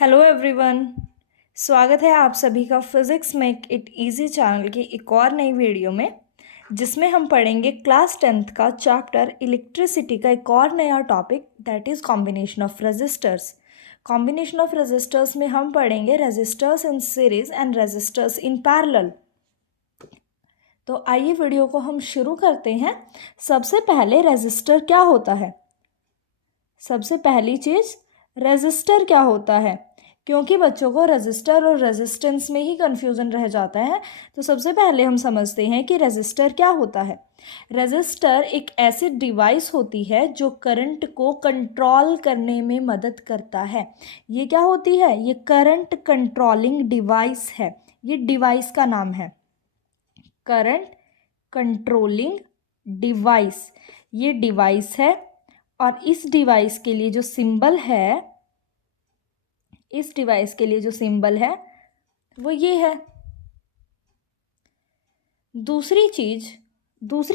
Hello everyone. स्वागत है आप सभी का physics make it easy channel की एक और नई वीडियो में, जिसमें हम पढ़ेंगे क्लास 10th का चैप्टर इलेक्ट्रिसिटी का एक और नया topic, that is combination of resistors. Combination of resistors में हम पढ़ेंगे resistors in series and resistors in parallel. तो आइए वीडियो को हम शुरू करते हैं। सबसे पहले रेजिस्टर क्या होता है? सबसे पहली चीज़, रेजिस्टर क्या होता है? क्योंकि बच्चों को रेजिस्टर और रेजिस्टेंस में ही कन्फ्यूज़न रह जाता है, तो सबसे पहले हम समझते हैं कि रेजिस्टर क्या होता है। रेजिस्टर एक ऐसी डिवाइस होती है जो करंट को कंट्रोल करने में मदद करता है। ये क्या होती है? ये करंट कंट्रोलिंग डिवाइस है। ये डिवाइस का नाम है करंट कंट्रोलिंग डिवाइस। ये डिवाइस है और इस डिवाइस के लिए जो सिंबल है, इस डिवाइस के लिए जो सिंबल है वो ये है। दूसरी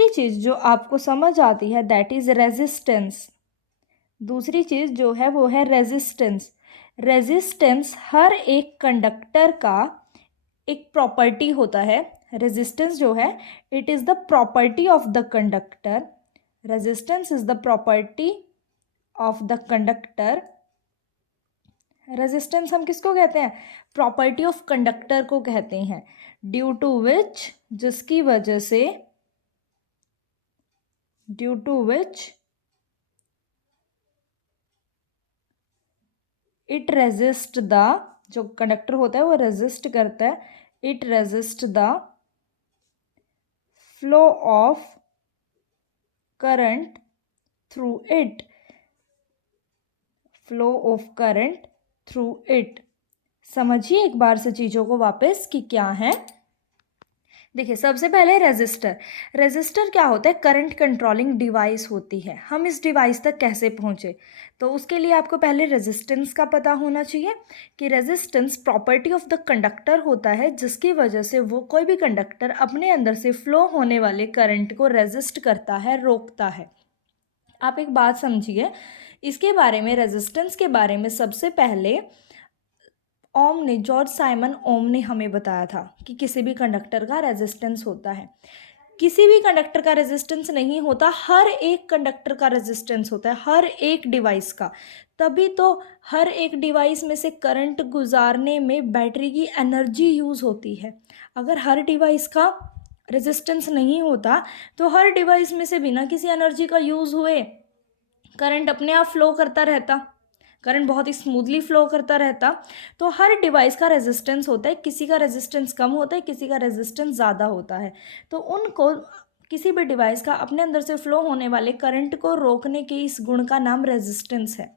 चीज़ जो आपको समझ आती है, दैट इज़ रेजिस्टेंस। दूसरी चीज़ जो है वो है रेजिस्टेंस। रेजिस्टेंस हर एक कंडक्टर का एक प्रॉपर्टी होता है। रेजिस्टेंस जो है, it is the property of the conductor. Resistance is the property of the conductor. Resistance हम किसको कहते हैं? प्रॉपर्टी ऑफ कंडक्टर को कहते हैं। ड्यू टू विच, जिसकी वजह से, due to which it resist the, जो कंडक्टर होता है वो रेजिस्ट करता है, it resist the flow of current through it, flow of current through it. समझिए एक बार से चीज़ों को वापस कि क्या है। देखिए, सबसे पहले रेजिस्टर क्या होता है? करंट कंट्रोलिंग डिवाइस होती है। हम इस डिवाइस तक कैसे पहुँचे? तो उसके लिए आपको पहले रेजिस्टेंस का पता होना चाहिए कि resistance property of the conductor होता है, जिसकी वजह से वो कोई भी कंडक्टर अपने अंदर से फ्लो होने वाले करंट को रेजिस्ट करता है, रोकता है। आप एक बात समझिए, इसके बारे में, रेजिस्टेंस के बारे में सबसे पहले जॉर्ज साइमन ओम ने हमें बताया था कि किसी भी कंडक्टर का रेजिस्टेंस होता है। किसी भी कंडक्टर का रेजिस्टेंस नहीं होता, हर एक कंडक्टर का रेजिस्टेंस होता है, हर एक डिवाइस का। तभी तो हर एक डिवाइस में से करंट गुजारने में बैटरी की एनर्जी यूज़ होती है। अगर हर डिवाइस का रेजिस्टेंस नहीं होता तो हर डिवाइस में से बिना किसी एनर्जी का यूज़ हुए करंट अपने आप फ्लो करता रहता, करंट बहुत ही स्मूथली फ्लो करता रहता। तो हर डिवाइस का रेजिस्टेंस होता है, किसी का रेजिस्टेंस कम होता है, किसी का रेजिस्टेंस ज़्यादा होता है। तो उनको, किसी भी डिवाइस का अपने अंदर से फ्लो होने वाले करंट को रोकने के इस गुण का नाम रेजिस्टेंस है।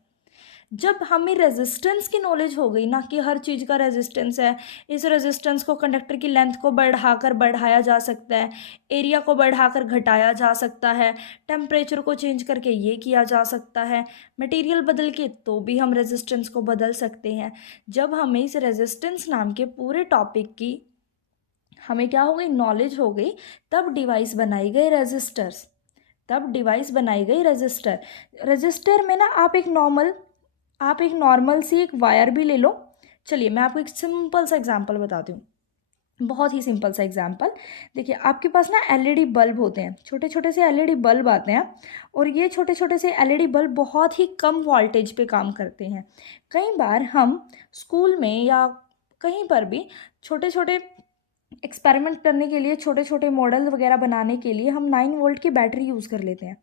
जब हमें रेजिस्टेंस की नॉलेज हो गई ना कि हर चीज़ का रेजिस्टेंस है, इस रेजिस्टेंस को कंडक्टर की लेंथ को बढ़ाकर बढ़ाया जा सकता है, एरिया को बढ़ाकर घटाया जा सकता है, टेम्परेचर को चेंज करके ये किया जा सकता है, मटेरियल बदल के तो भी हम रेजिस्टेंस को बदल सकते हैं। जब हमें इस रेजिस्टेंस नाम के पूरे टॉपिक की हमें क्या हो गई, नॉलेज हो गई, तब डिवाइस बनाई गई रेजिस्टर्स। तब डिवाइस बनाई गई रजिस्टर। रजिस्टर में ना आप एक नॉर्मल सी एक वायर भी ले लो। चलिए मैं आपको एक सिंपल सा एग्जांपल बताती हूँ, बहुत ही सिंपल सा एग्जांपल। देखिए, आपके पास ना एलईडी बल्ब होते हैं, छोटे छोटे से एलईडी बल्ब आते हैं, और ये छोटे छोटे से एलईडी बल्ब बहुत ही कम वोल्टेज पे काम करते हैं। कई बार हम स्कूल में या कहीं पर भी छोटे छोटे एक्सपेरिमेंट करने के लिए, छोटे छोटे मॉडल वगैरह बनाने के लिए हम 9 वोल्ट की बैटरी यूज़ कर लेते हैं।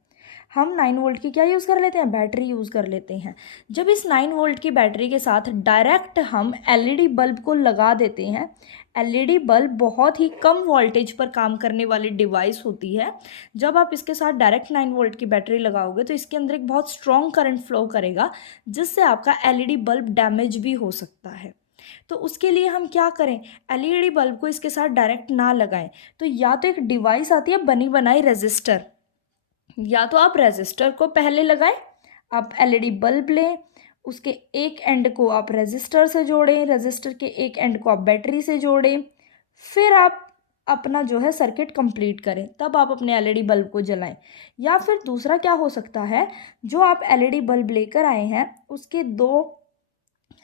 हम 9 वोल्ट की क्या यूज़ कर लेते हैं? बैटरी यूज़ कर लेते हैं। जब इस 9 वोल्ट की बैटरी के साथ डायरेक्ट हम एलईडी बल्ब को लगा देते हैं, एलईडी बल्ब बहुत ही कम वोल्टेज पर काम करने वाली डिवाइस होती है। जब आप इसके साथ डायरेक्ट 9 वोल्ट की बैटरी लगाओगे तो इसके अंदर एक बहुत स्ट्रॉन्ग करंट फ्लो करेगा, जिससे आपका एलईडी बल्ब डैमेज भी हो सकता है। तो उसके लिए हम क्या करें? एलईडी बल्ब को इसके साथ डायरेक्ट ना लगाएं। तो या तो एक डिवाइस आती है बनी बनाई रेजिस्टर, या तो आप रेजिस्टर को पहले लगाएं, आप एलईडी बल्ब लें, उसके एक एंड को आप रेजिस्टर से जोड़ें, रेजिस्टर के एक एंड को आप बैटरी से जोड़ें, फिर आप अपना जो है सर्किट कंप्लीट करें, तब आप अपने एलईडी बल्ब को जलाएं। या फिर दूसरा क्या हो सकता है, जो आप एलईडी बल्ब लेकर आए हैं उसके दो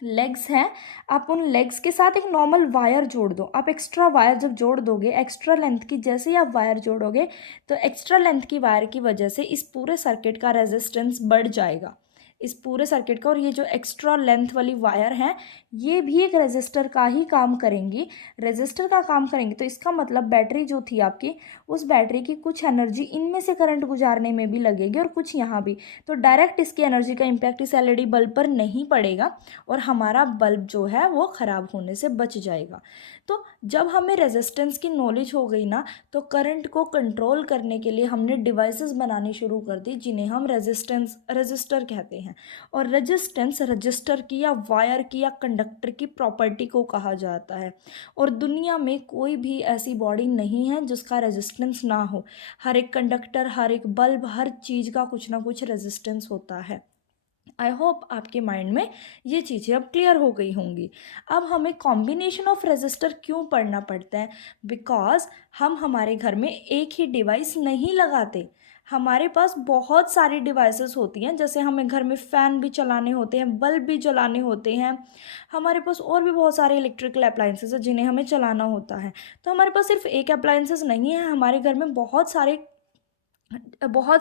लेग्स हैं, आप उन लेग्स के साथ एक नॉर्मल वायर जोड़ दो। आप एक्स्ट्रा वायर जब जोड़ दोगे, एक्स्ट्रा लेंथ की जैसे ही आप वायर जोड़ोगे, तो एक्स्ट्रा लेंथ की वायर की वजह से इस पूरे सर्किट का रेजिस्टेंस बढ़ जाएगा, इस पूरे सर्किट का। और ये जो एक्स्ट्रा लेंथ वाली वायर हैं, ये भी एक रेजिस्टर का ही काम करेंगी, रेजिस्टर का काम करेंगी। तो इसका मतलब बैटरी जो थी आपकी, उस बैटरी की कुछ एनर्जी इनमें से करंट गुजारने में भी लगेगी और कुछ यहाँ भी। तो डायरेक्ट इसकी एनर्जी का इम्पैक्ट इस एलईडी बल्ब पर नहीं पड़ेगा और हमारा बल्ब जो है वो ख़राब होने से बच जाएगा। तो जब हमें रेजिस्टेंस की नॉलेज हो गई ना, तो करंट को कंट्रोल करने के लिए हमने डिवाइसेस बनानी शुरू कर दी, जिन्हें हम रजिस्टर कहते हैं। और रेजिस्टेंस रजिस्टर की या वायर की या कंडक्टर की प्रॉपर्टी को कहा जाता है। और दुनिया में कोई भी ऐसी बॉडी नहीं है जिसका रेजिस्टेंस ना हो। हर एक कंडक्टर, हर एक बल्ब, हर चीज़ का कुछ ना कुछ रेजिस्टेंस होता है। आई होप आपके माइंड में ये चीज़ें अब क्लियर हो गई होंगी। अब हमें कॉम्बिनेशन ऑफ रेजिस्टर क्यों पढ़ना पड़ता है? बिकॉज हम हमारे घर में एक ही डिवाइस नहीं लगाते, हमारे पास बहुत सारी डिवाइसेस होती हैं। जैसे हमें घर में फ़ैन भी चलाने होते हैं, बल्ब भी जलाने होते हैं, हमारे पास और भी बहुत सारे इलेक्ट्रिकल अप्लाइंसेस हैं जिन्हें हमें चलाना होता है। तो हमारे पास सिर्फ एक अप्लाइंसेस नहीं है, हमारे घर में बहुत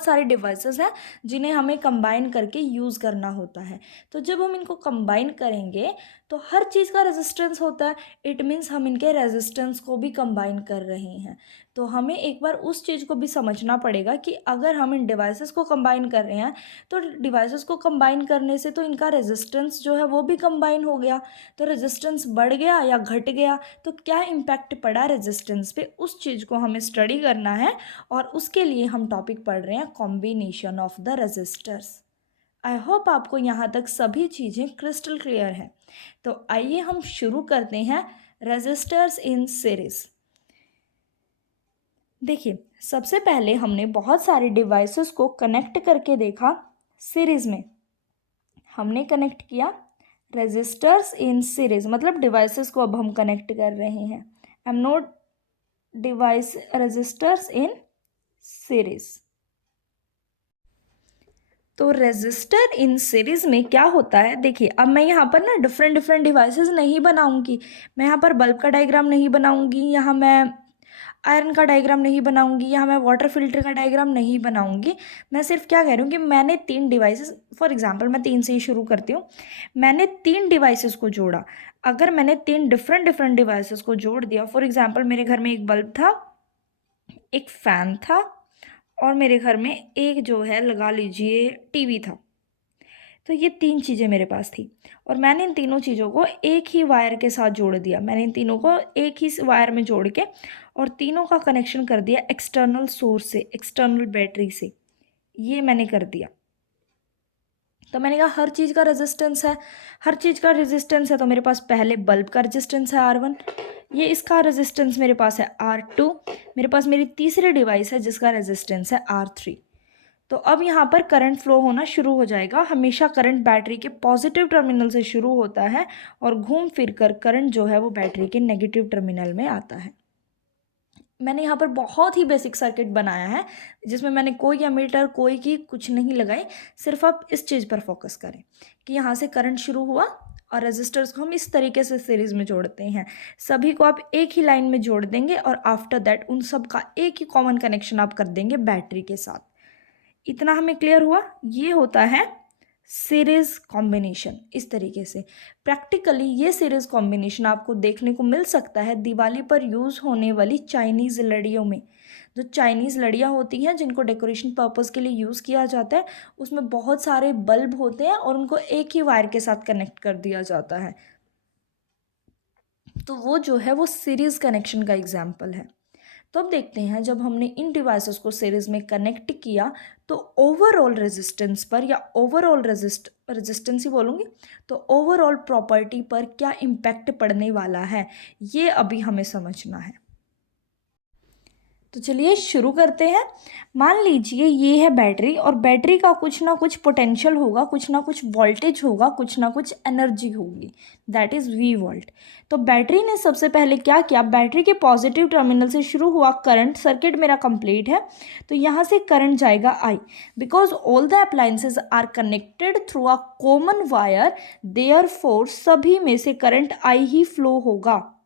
सारे डिवाइसेस हैं जिन्हें हमें कंबाइन करके यूज़ करना होता है। तो जब हम इनको कंबाइन करेंगे तो हर चीज़ का रेजिस्टेंस होता है। इट मीन्स हम इनके रेजिस्टेंस को भी कंबाइन कर रहे हैं। तो हमें एक बार उस चीज़ को भी समझना पड़ेगा कि अगर हम इन डिवाइसेस को कंबाइन कर रहे हैं, तो डिवाइसेस को कंबाइन करने से तो इनका रेजिस्टेंस जो है वो भी कंबाइन हो गया। तो रेजिस्टेंस बढ़ गया या घट गया, तो क्या इम्पैक्ट पड़ा रेजिस्टेंस पे, उस चीज़ को हमें स्टडी करना है। और उसके लिए हम टॉपिक पढ़ रहे हैं combination of the resistors. I hope आपको यहाँ तक सभी चीज़ें क्रिस्टल क्लियर हैं। तो आइए हम शुरू करते हैं रेजिस्टर्स इन सीरीज। देखिए, सबसे पहले हमने बहुत सारे डिवाइसेस को कनेक्ट करके देखा सीरीज में। हमने कनेक्ट किया रेजिस्टर्स इन सीरीज, मतलब डिवाइसेस को अब हम कनेक्ट कर रहे हैं। I am note device resistors in series. तो रेजिस्टर इन सीरीज़ में क्या होता है, देखिए अब मैं यहाँ पर ना डिफरेंट डिफरेंट डिवाइसेस नहीं बनाऊंगी। मैं यहाँ पर बल्ब का डायग्राम नहीं बनाऊंगी, यहाँ मैं आयरन का डायग्राम नहीं बनाऊंगी, यहाँ मैं वाटर फिल्टर का डायग्राम नहीं बनाऊंगी। मैं सिर्फ क्या कह रही हूँ कि मैंने 3 डिवाइसेस, फॉर एग्जांपल मैं 3 से ही शुरू करती हूँ। मैंने 3 डिवाइसेस को जोड़ा। अगर मैंने 3 डिफरेंट डिफरेंट डिवाइसेस को जोड़ दिया, फॉर एग्जाम्पल मेरे घर में एक बल्ब था, एक फ़ैन था और मेरे घर में एक जो है लगा लीजिए टीवी था। तो ये 3 चीज़ें मेरे पास थी और मैंने इन तीनों चीज़ों को एक ही वायर के साथ जोड़ दिया। मैंने इन तीनों को एक ही वायर में जोड़ के और तीनों का कनेक्शन कर दिया एक्सटर्नल सोर्स से, एक्सटर्नल बैटरी से। ये मैंने कर दिया। तो मैंने कहा हर चीज़ का रेजिस्टेंस है, हर चीज़ का रेजिस्टेंस है। तो मेरे पास पहले बल्ब का रेजिस्टेंस है R1, ये इसका रेजिस्टेंस मेरे पास है R2, मेरे पास मेरी तीसरी डिवाइस है जिसका रेजिस्टेंस है R3। तो अब यहाँ पर करंट फ्लो होना शुरू हो जाएगा। हमेशा करंट बैटरी के पॉजिटिव टर्मिनल से शुरू होता है और घूम फिर कर करंट जो है वो बैटरी के नेगेटिव टर्मिनल में आता है। मैंने यहाँ पर बहुत ही बेसिक सर्किट बनाया है जिसमें मैंने कोई एमीटर कोई की कुछ नहीं लगाई। सिर्फ आप इस चीज़ पर फोकस करें कि यहाँ से करंट शुरू हुआ और रेजिस्टर्स को हम इस तरीके से सीरीज़ में जोड़ते हैं। सभी को आप एक ही लाइन में जोड़ देंगे और आफ्टर दैट उन सब का एक ही कॉमन कनेक्शन आप कर देंगे बैटरी के साथ। इतना हमें क्लियर हुआ। ये होता है सीरीज कॉम्बिनेशन। इस तरीके से प्रैक्टिकली ये सीरीज कॉम्बिनेशन आपको देखने को मिल सकता है दिवाली पर यूज़ होने वाली चाइनीज़ लड़ियों में। जो चाइनीज़ लड़ियाँ होती हैं जिनको डेकोरेशन पर्पज़ के लिए यूज़ किया जाता है, उसमें बहुत सारे बल्ब होते हैं और उनको एक ही वायर के साथ कनेक्ट कर दिया जाता है। तो वो जो है वो सीरीज़ कनेक्शन का एग्जाम्पल है। तो अब देखते हैं जब हमने इन डिवाइसेस को सीरीज़ में कनेक्ट किया तो ओवरऑल रेजिस्टेंस पर, या ओवरऑल रेजिस्टेंस ही बोलूँगी, तो ओवरऑल प्रॉपर्टी पर क्या इम्पैक्ट पड़ने वाला है, ये अभी हमें समझना है। तो चलिए शुरू करते हैं। मान लीजिए ये है बैटरी, और बैटरी का कुछ ना कुछ पोटेंशियल होगा, कुछ ना कुछ वोल्टेज होगा, कुछ ना कुछ एनर्जी होगी, दैट इज़ वी वोल्ट। तो बैटरी ने सबसे पहले क्या किया, बैटरी के पॉजिटिव टर्मिनल से शुरू हुआ करंट, सर्किट मेरा कंप्लीट है, तो यहाँ से करंट जाएगा आई। Because all the appliances are connected through a common wire, therefore सभी में से करंट आई ही फ्लो होगा।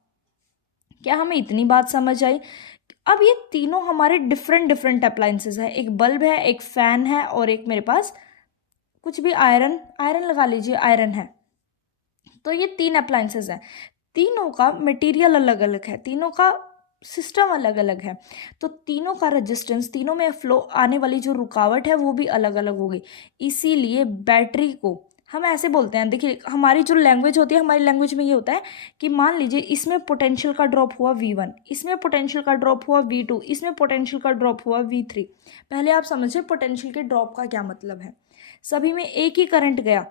क्या हमें इतनी बात समझ आई? अब ये तीनों हमारे डिफरेंट डिफरेंट अप्लायंसेज है, एक बल्ब है, एक फैन है, और एक मेरे पास कुछ भी आयरन आयरन लगा लीजिए, आयरन है। तो ये तीन अप्लायंसेज हैं, तीनों का मटेरियल अलग अलग है, तीनों का सिस्टम अलग अलग है, तो तीनों का रेजिस्टेंस, तीनों में फ्लो आने वाली जो रुकावट है वो भी अलग अलग होगी। इसीलिए बैटरी को हम ऐसे बोलते हैं, देखिए हमारी जो लैंग्वेज होती है, हमारी लैंग्वेज में ये होता है कि मान लीजिए इसमें पोटेंशियल का ड्रॉप हुआ V1, इसमें पोटेंशियल का ड्रॉप हुआ V2, इसमें पोटेंशियल का ड्रॉप हुआ V3। पहले आप समझिए पोटेंशियल के ड्रॉप का क्या मतलब है। सभी में एक ही करंट गया,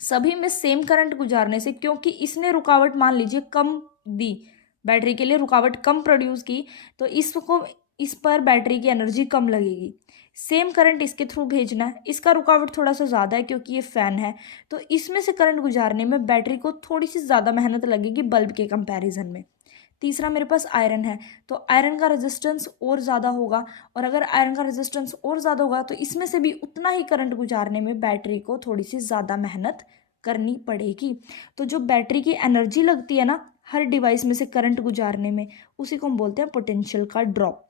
सभी में सेम करंट गुजारने से, क्योंकि इसने रुकावट मान लीजिए कम दी, बैटरी के लिए रुकावट कम प्रोड्यूस की, तो इस पर बैटरी की एनर्जी कम लगेगी। सेम करंट इसके थ्रू भेजना है, इसका रुकावट थोड़ा सा ज़्यादा है क्योंकि ये फ़ैन है, तो इसमें से करंट गुजारने में बैटरी को थोड़ी सी ज़्यादा मेहनत लगेगी बल्ब के कंपैरिजन में। तीसरा मेरे पास आयरन है, तो आयरन का रेजिस्टेंस और ज़्यादा होगा, और अगर आयरन का रेजिस्टेंस और ज़्यादा होगा तो इसमें से भी उतना ही करंट गुजारने में बैटरी को थोड़ी सी ज़्यादा मेहनत करनी पड़ेगी। तो जो बैटरी की एनर्जी लगती है ना हर डिवाइस में से करंट गुजारने में, उसी को हम बोलते हैं पोटेंशियल का ड्रॉप।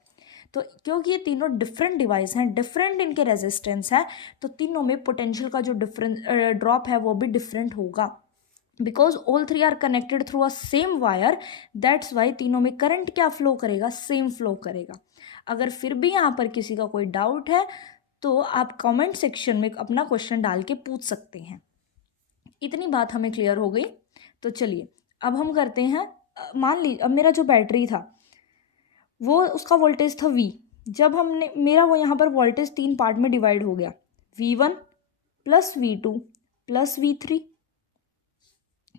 तो क्योंकि ये तीनों डिफरेंट डिवाइस हैं, डिफरेंट इनके रेजिस्टेंस है, तो तीनों में पोटेंशियल का जो डिफरेंस ड्रॉप है वो भी डिफरेंट होगा। Because all three are connected through a same wire, that's why तीनों में करंट क्या फ्लो करेगा, सेम फ्लो करेगा। अगर फिर भी यहाँ पर किसी का कोई डाउट है तो आप कमेंट सेक्शन में अपना क्वेश्चन डाल के पूछ सकते हैं। इतनी बात हमें क्लियर हो गई। तो चलिए अब हम करते हैं, मान लीजिए अब मेरा जो बैटरी था वो उसका वोल्टेज था V। जब हमने मेरा वो यहाँ पर वोल्टेज तीन पार्ट में डिवाइड हो गया, V1 plus V2 plus V3।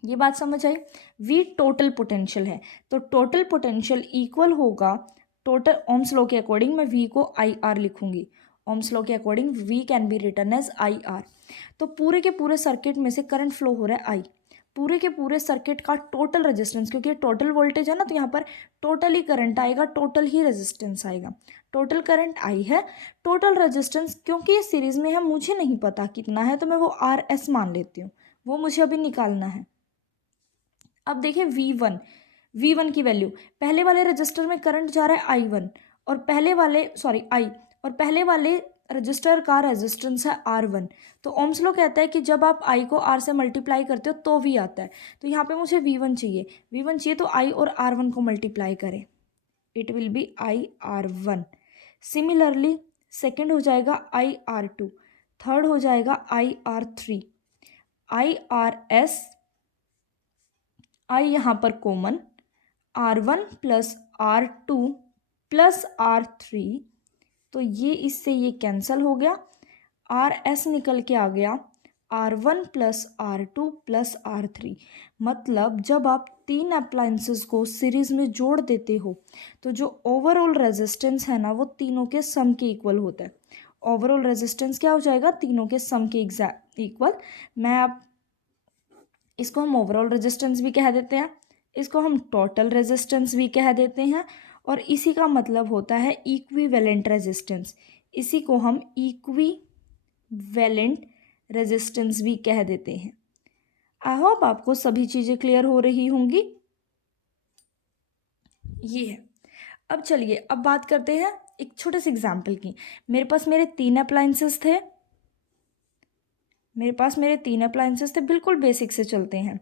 ये बात समझ आई। V टोटल पोटेंशियल है, तो टोटल पोटेंशियल इक्वल होगा टोटल, ओम्स लॉ के अकॉर्डिंग मैं V को IR लिखूंगी। ओम्स लॉ के according V can be written as IR। तो पूरे के पूरे सर्किट में से करंट फ्लो हो रहा है I, पूरे के पूरे सर्किट का टोटल रेजिस्टेंस, क्योंकि टोटल वोल्टेज है ना, तो यहाँ पर टोटल ही करंट आएगा, टोटल ही रेजिस्टेंस आएगा। टोटल करंट आई है, टोटल रेजिस्टेंस क्योंकि ये सीरीज में है मुझे नहीं पता कितना है, तो मैं वो RS मान लेती हूँ, वो मुझे अभी निकालना है। अब देखिए V1 की वैल्यू, पहले वाले रजिस्टर में करंट जा रहा है I1, और पहले वाले I, और पहले वाले रजिस्टर का रेजिस्टेंस है R1। तो ओम्स लॉ कहता है कि जब आप I को R से मल्टीप्लाई करते हो तो V आता है, तो यहाँ पे मुझे V1 चाहिए तो I और R1 को मल्टीप्लाई करें, it will be IR1। Similarly second हो जाएगा IR2, थर्ड हो जाएगा IR3, IRS, I यहाँ पर common, R1 plus R2 plus R3, तो ये इससे ये कैंसिल हो गया, RS निकल के आ गया R1 plus R2 plus R3। मतलब जब आप तीन अप्लायंसेस को सीरीज में जोड़ देते हो तो जो ओवरऑल रेजिस्टेंस है ना वो तीनों के सम के इक्वल होता है। ओवरऑल रेजिस्टेंस क्या हो जाएगा, तीनों के सम के एग्जैक्ट इक्वल। मैं आप इसको हम ओवरऑल रेजिस्टेंस भी कह देते हैं, इसको हम टोटल रेजिस्टेंस भी कह देते हैं, और इसी का मतलब होता है इक्विवेलेंट रेजिस्टेंस, इसी को हम इक्विवेलेंट रेजिस्टेंस भी कह देते हैं। आई होप आपको सभी चीज़ें क्लियर हो रही होंगी। ये है। अब चलिए अब बात करते हैं एक छोटे से एग्जाम्पल की। मेरे पास मेरे तीन अप्लायंसेस थे, बिल्कुल बेसिक से चलते हैं।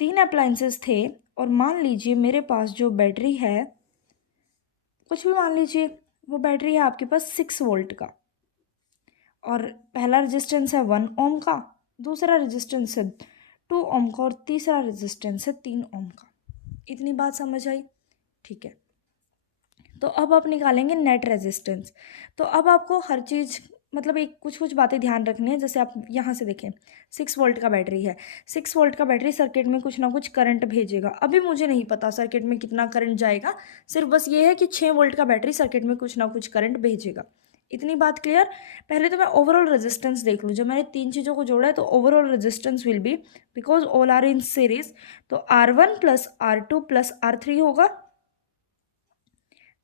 तीन अप्लायंसेस थे और मान लीजिए मेरे पास जो बैटरी है, कुछ भी मान लीजिए, वो बैटरी है आपके पास 6 वोल्ट का, और पहला रेजिस्टेंस है 1 ओम का, दूसरा रेजिस्टेंस है 2 ओम का, और तीसरा रेजिस्टेंस है 3 ओम का। इतनी बात समझ आई? ठीक है। तो अब आप निकालेंगे नेट रेजिस्टेंस। तो अब आपको हर चीज़ मतलब एक कुछ कुछ बातें ध्यान रखनी है। जैसे आप यहाँ से देखें, 6 वोल्ट का बैटरी है, 6 वोल्ट का बैटरी सर्किट में कुछ ना कुछ करंट भेजेगा। अभी मुझे नहीं पता सर्किट में कितना करंट जाएगा, सिर्फ बस ये है कि 6 वोल्ट का बैटरी सर्किट में कुछ ना कुछ करंट भेजेगा। इतनी बात क्लियर। पहले तो मैं ओवरऑल रेजिस्टेंस देख लूँ। जब मैंने तीन चीज़ों को जोड़ा है तो overall resistance will be, because all are in series, तो R1 plus R2 plus R3 होगा,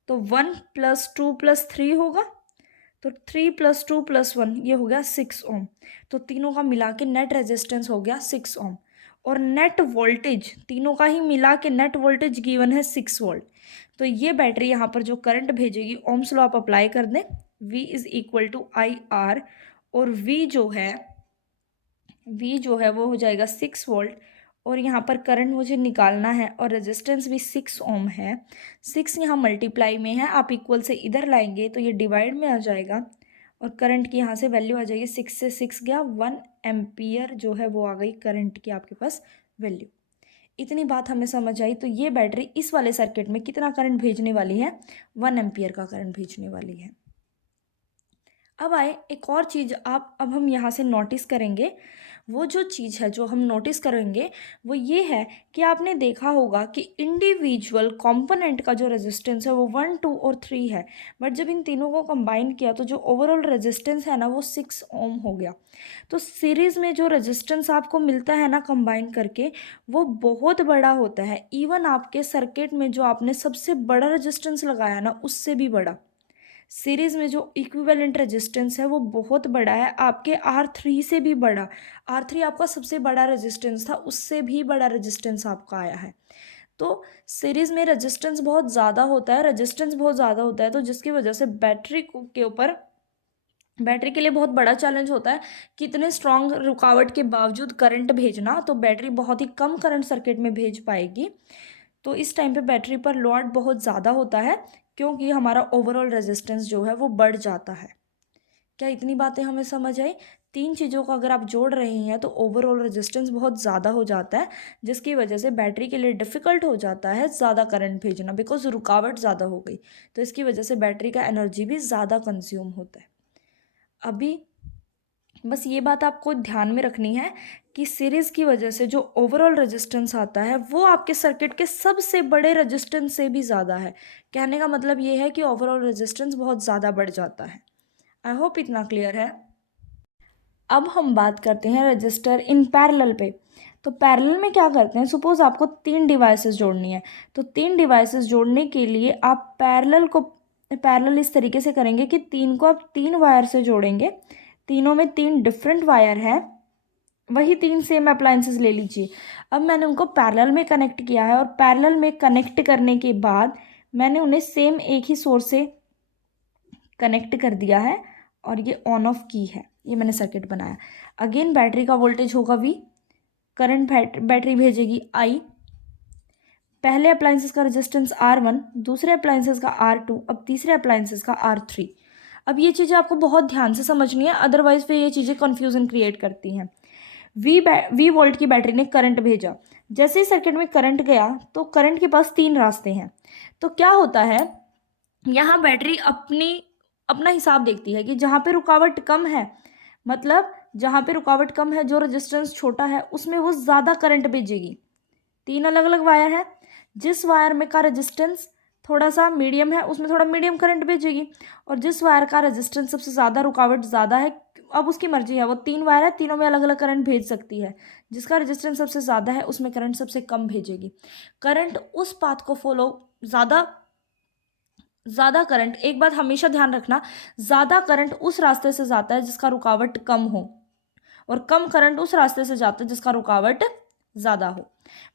तो 1 प्लस 2 प्लस 3 होगा, तो 3 प्लस 2 प्लस 1 ये हो गया 6 ओम। तो तीनों का मिला के नेट रेजिस्टेंस हो गया 6 ओम। और नेट वोल्टेज तीनों का ही मिला के नेट वोल्टेज गिवन है 6 वोल्ट। तो ये बैटरी यहाँ पर जो करंट भेजेगी, ओम्स लॉ आप अप्लाई कर दें, V is equal to IR, और V जो है वो हो जाएगा 6 वोल्ट। और यहाँ पर करंट मुझे निकालना है और रेजिस्टेंस भी 6 ओम है। 6 यहाँ मल्टीप्लाई में है, आप इक्वल से इधर लाएंगे तो ये डिवाइड में आ जाएगा, और करंट की यहाँ से वैल्यू आ जाएगी, 6 से 6 गया, 1 एम्पियर जो है वो आ गई करंट की आपके पास वैल्यू। इतनी बात हमें समझ आई। तो ये बैटरी इस वाले सर्किट में कितना करंट भेजने वाली है, 1 एम्पियर का करंट भेजने वाली है। अब आए एक और चीज़, अब हम यहाँ से नोटिस करेंगे। वो जो चीज़ है जो हम नोटिस करेंगे वो ये है कि आपने देखा होगा कि इंडिविजुअल कंपोनेंट का जो रेजिस्टेंस है वो 1, 2 और 3 है, बट जब इन तीनों को कंबाइन किया तो जो ओवरऑल रेजिस्टेंस है ना वो 6 ओम हो गया। तो सीरीज़ में जो रेजिस्टेंस आपको मिलता है ना कंबाइन करके, वो बहुत बड़ा होता है। इवन आपके सर्किट में जो आपने सबसे बड़ा रेजिस्टेंस लगाया ना उससे भी बड़ा। सीरीज़ में जो इक्विवेलेंट रेजिस्टेंस है वो बहुत बड़ा है, आपके R3 से भी बड़ा। R3 आपका सबसे बड़ा रेजिस्टेंस था, उससे भी बड़ा रेजिस्टेंस आपका आया है। तो सीरीज़ में रेजिस्टेंस बहुत ज़्यादा होता है, तो जिसकी वजह से के ऊपर बैटरी के लिए बहुत बड़ा चैलेंज होता है कि इतने स्ट्रॉन्ग रुकावट के बावजूद करंट भेजना। तो बैटरी बहुत ही कम करंट सर्किट में भेज पाएगी। तो इस टाइम पे बैटरी पर लोड बहुत ज़्यादा होता है, क्योंकि हमारा ओवरऑल रेजिस्टेंस जो है वो बढ़ जाता है। क्या इतनी बातें हमें समझ आई? तीन चीज़ों को अगर आप जोड़ रहे हैं तो ओवरऑल रेजिस्टेंस बहुत ज़्यादा हो जाता है, जिसकी वजह से बैटरी के लिए डिफ़िकल्ट हो जाता है ज़्यादा करंट भेजना, बिकॉज रुकावट ज़्यादा हो गई। तो इसकी वजह से बैटरी का एनर्जी भी ज़्यादा कंज्यूम होता है। अभी बस ये बात आपको ध्यान में रखनी है कि सीरीज़ की वजह से जो ओवरऑल रेजिस्टेंस आता है वो आपके सर्किट के सबसे बड़े रेजिस्टेंस से भी ज़्यादा है। कहने का मतलब ये है कि ओवरऑल रेजिस्टेंस बहुत ज़्यादा बढ़ जाता है। आई होप इतना क्लियर है। अब हम बात करते हैं रजिस्टर इन पैरेलल पे। तो पैरेलल में क्या करते हैं, सपोज आपको 3 डिवाइसेस जोड़नी है, तो 3 डिवाइसेस जोड़ने के लिए आप पैरेलल इस तरीके से करेंगे कि 3 को आप 3 वायर से जोड़ेंगे। तीनों में 3 डिफरेंट वायर हैं, वही 3 सेम अप्लायंसेस ले लीजिए। अब मैंने उनको पैरेलल में कनेक्ट किया है, और पैरेलल में कनेक्ट करने के बाद मैंने उन्हें सेम एक ही सोर्स से कनेक्ट कर दिया है, और ये ऑन ऑफ की है, ये मैंने सर्किट बनाया। अगेन बैटरी का वोल्टेज होगा V, करंट बैटरी भेजेगी I, पहले अप्लायंसेस का रेजिस्टेंस R1, दूसरे अप्लायंसेस का R2, अब तीसरे अप्लायंसेस का R3। अब ये चीज़ें आपको बहुत ध्यान से समझनी है, अदरवाइज फिर ये चीज़ें कन्फ्यूज़न क्रिएट करती हैं। V वोल्ट की बैटरी ने करंट भेजा, जैसे ही सर्किट में करंट गया तो करंट के पास 3 रास्ते हैं। तो क्या होता है, यहाँ बैटरी अपना हिसाब देखती है कि जहाँ पे रुकावट कम है, मतलब जहाँ पे रुकावट कम है, जो रेजिस्टेंस छोटा है, उसमें वो ज़्यादा करंट भेजेगी। 3 अलग अलग वायर है, जिस वायर में का रेजिस्टेंस थोड़ा सा मीडियम है उसमें थोड़ा मीडियम करंट भेजेगी, और जिस वायर का रेजिस्टेंस सबसे ज़्यादा, रुकावट ज़्यादा है, अब उसकी मर्जी है, वो 3 वायर है, तीनों में अलग अलग करंट भेज सकती है। जिसका रेजिस्टेंस सबसे ज़्यादा है उसमें करंट सबसे कम भेजेगी। करंट उस पाथ को फॉलो, ज़्यादा करंट, एक बात हमेशा ध्यान रखना, ज़्यादा करंट उस रास्ते से जाता है जिसका रुकावट कम हो, और कम करंट उस रास्ते से जाता है जिसका रुकावट ज़्यादा हो।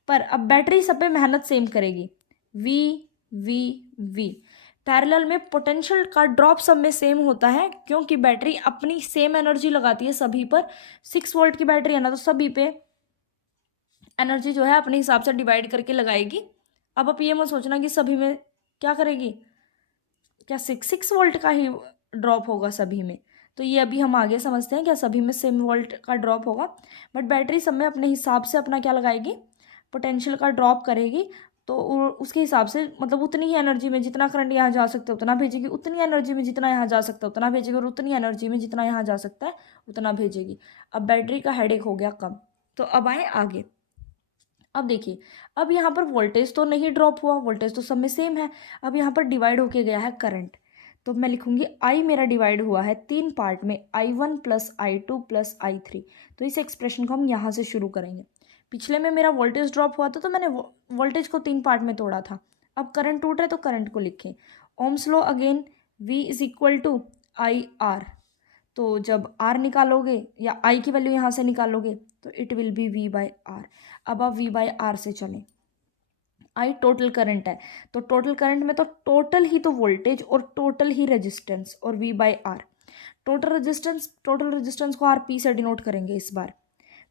पर अब बैटरी सब पे मेहनत सेम करेगी, V V V। पैरेलल में पोटेंशियल का ड्रॉप सब में सेम होता है, क्योंकि बैटरी अपनी सेम एनर्जी लगाती है सभी पर। 6 वोल्ट की बैटरी है ना, तो सभी पे एनर्जी जो है अपने हिसाब से डिवाइड करके लगाएगी। अब आप ये मत सोचना कि सभी में क्या करेगी, क्या 6 वोल्ट का ही ड्रॉप होगा सभी में। तो ये अभी हम आगे समझते हैं क्या सभी में सेम वोल्ट का ड्रॉप होगा, बट बैटरी सब में अपने हिसाब से अपना क्या लगाएगी, पोटेंशियल का ड्रॉप करेगी। तो उसके हिसाब से मतलब उतनी ही एनर्जी में जितना करंट यहाँ जा सकता है उतना भेजेगी, उतनी एनर्जी में जितना यहाँ जा सकता है उतना भेजेगी, और उतनी एनर्जी में जितना यहाँ जा सकता है उतना भेजेगी। अब बैटरी का हेडेक हो गया कम। तो अब आए आगे। अब देखिए, अब यहाँ पर वोल्टेज तो नहीं ड्रॉप हुआ, वोल्टेज तो सब में सेम है। अब यहाँ पर डिवाइड होके गया है करंट। तो मैं लिखूंगी आई मेरा डिवाइड हुआ है 3 पार्ट में, I1 + I2 + I3। तो इस एक्सप्रेशन को हम यहाँ से शुरू करेंगे। पिछले में मेरा वोल्टेज ड्रॉप हुआ था तो मैंने वोल्टेज को 3 पार्ट में तोड़ा था। अब करंट टूट रहा है तो करंट को लिखें। Ohm's law again, V = IR। तो जब R निकालोगे या I की वैल्यू यहाँ से निकालोगे तो इट विल बी V/R। अब आप V/R से चलें। I टोटल करंट है, तो टोटल करंट में तो टोटल ही तो वोल्टेज और टोटल ही रेजिस्टेंस, और V/R। टोटल रेजिस्टेंस को RP से डिनोट करेंगे इस बार।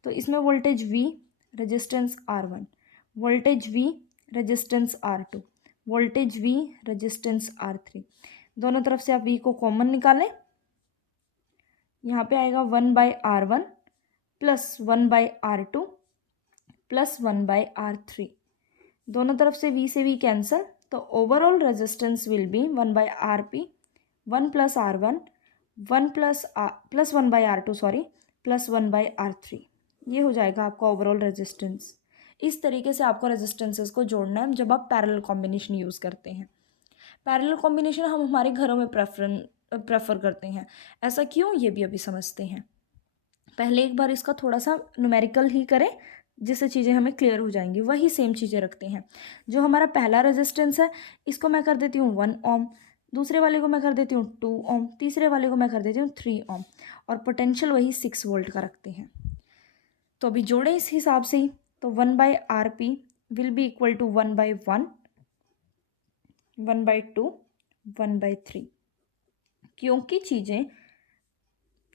तो इसमें voltage V, resistance R1, voltage V, resistance R2, voltage V, resistance R3। दोनों तरफ से आप V को कॉमन निकालें। यहाँ पे आएगा 1/R1 + 1/R2 + 1/R3। दोनों तरफ से V से V कैंसल, तो overall resistance will B 1/RP, 1 + R1, 1 + 1/R2 sorry, + 1/R3। ये हो जाएगा आपका ओवरऑल रेजिस्टेंस। इस तरीके से आपको रेजिस्टेंसेस को जोड़ना है जब आप पैरेलल कॉम्बिनेशन यूज़ करते हैं। पैरेलल कॉम्बिनेशन हम हमारे घरों में प्रेफर करते हैं। ऐसा क्यों, ये भी अभी समझते हैं। पहले एक बार इसका थोड़ा सा न्यूमेरिकल ही करें जिससे चीज़ें हमें क्लियर हो जाएंगी। वही सेम चीज़ें रखते हैं। जो हमारा पहला रेजिस्टेंस है इसको मैं कर देती हूँ 1 ओम, दूसरे वाले को मैं कर देती हूँ 2 ओम, तीसरे वाले को मैं कर देती हूँ 3 ओम, और पोटेंशियल वही 6 वोल्ट का रखते हैं। तो अभी जोड़ें इस हिसाब से ही। तो 1/RP will be equal to 1/1, 1/2, 1/3। क्योंकि चीज़ें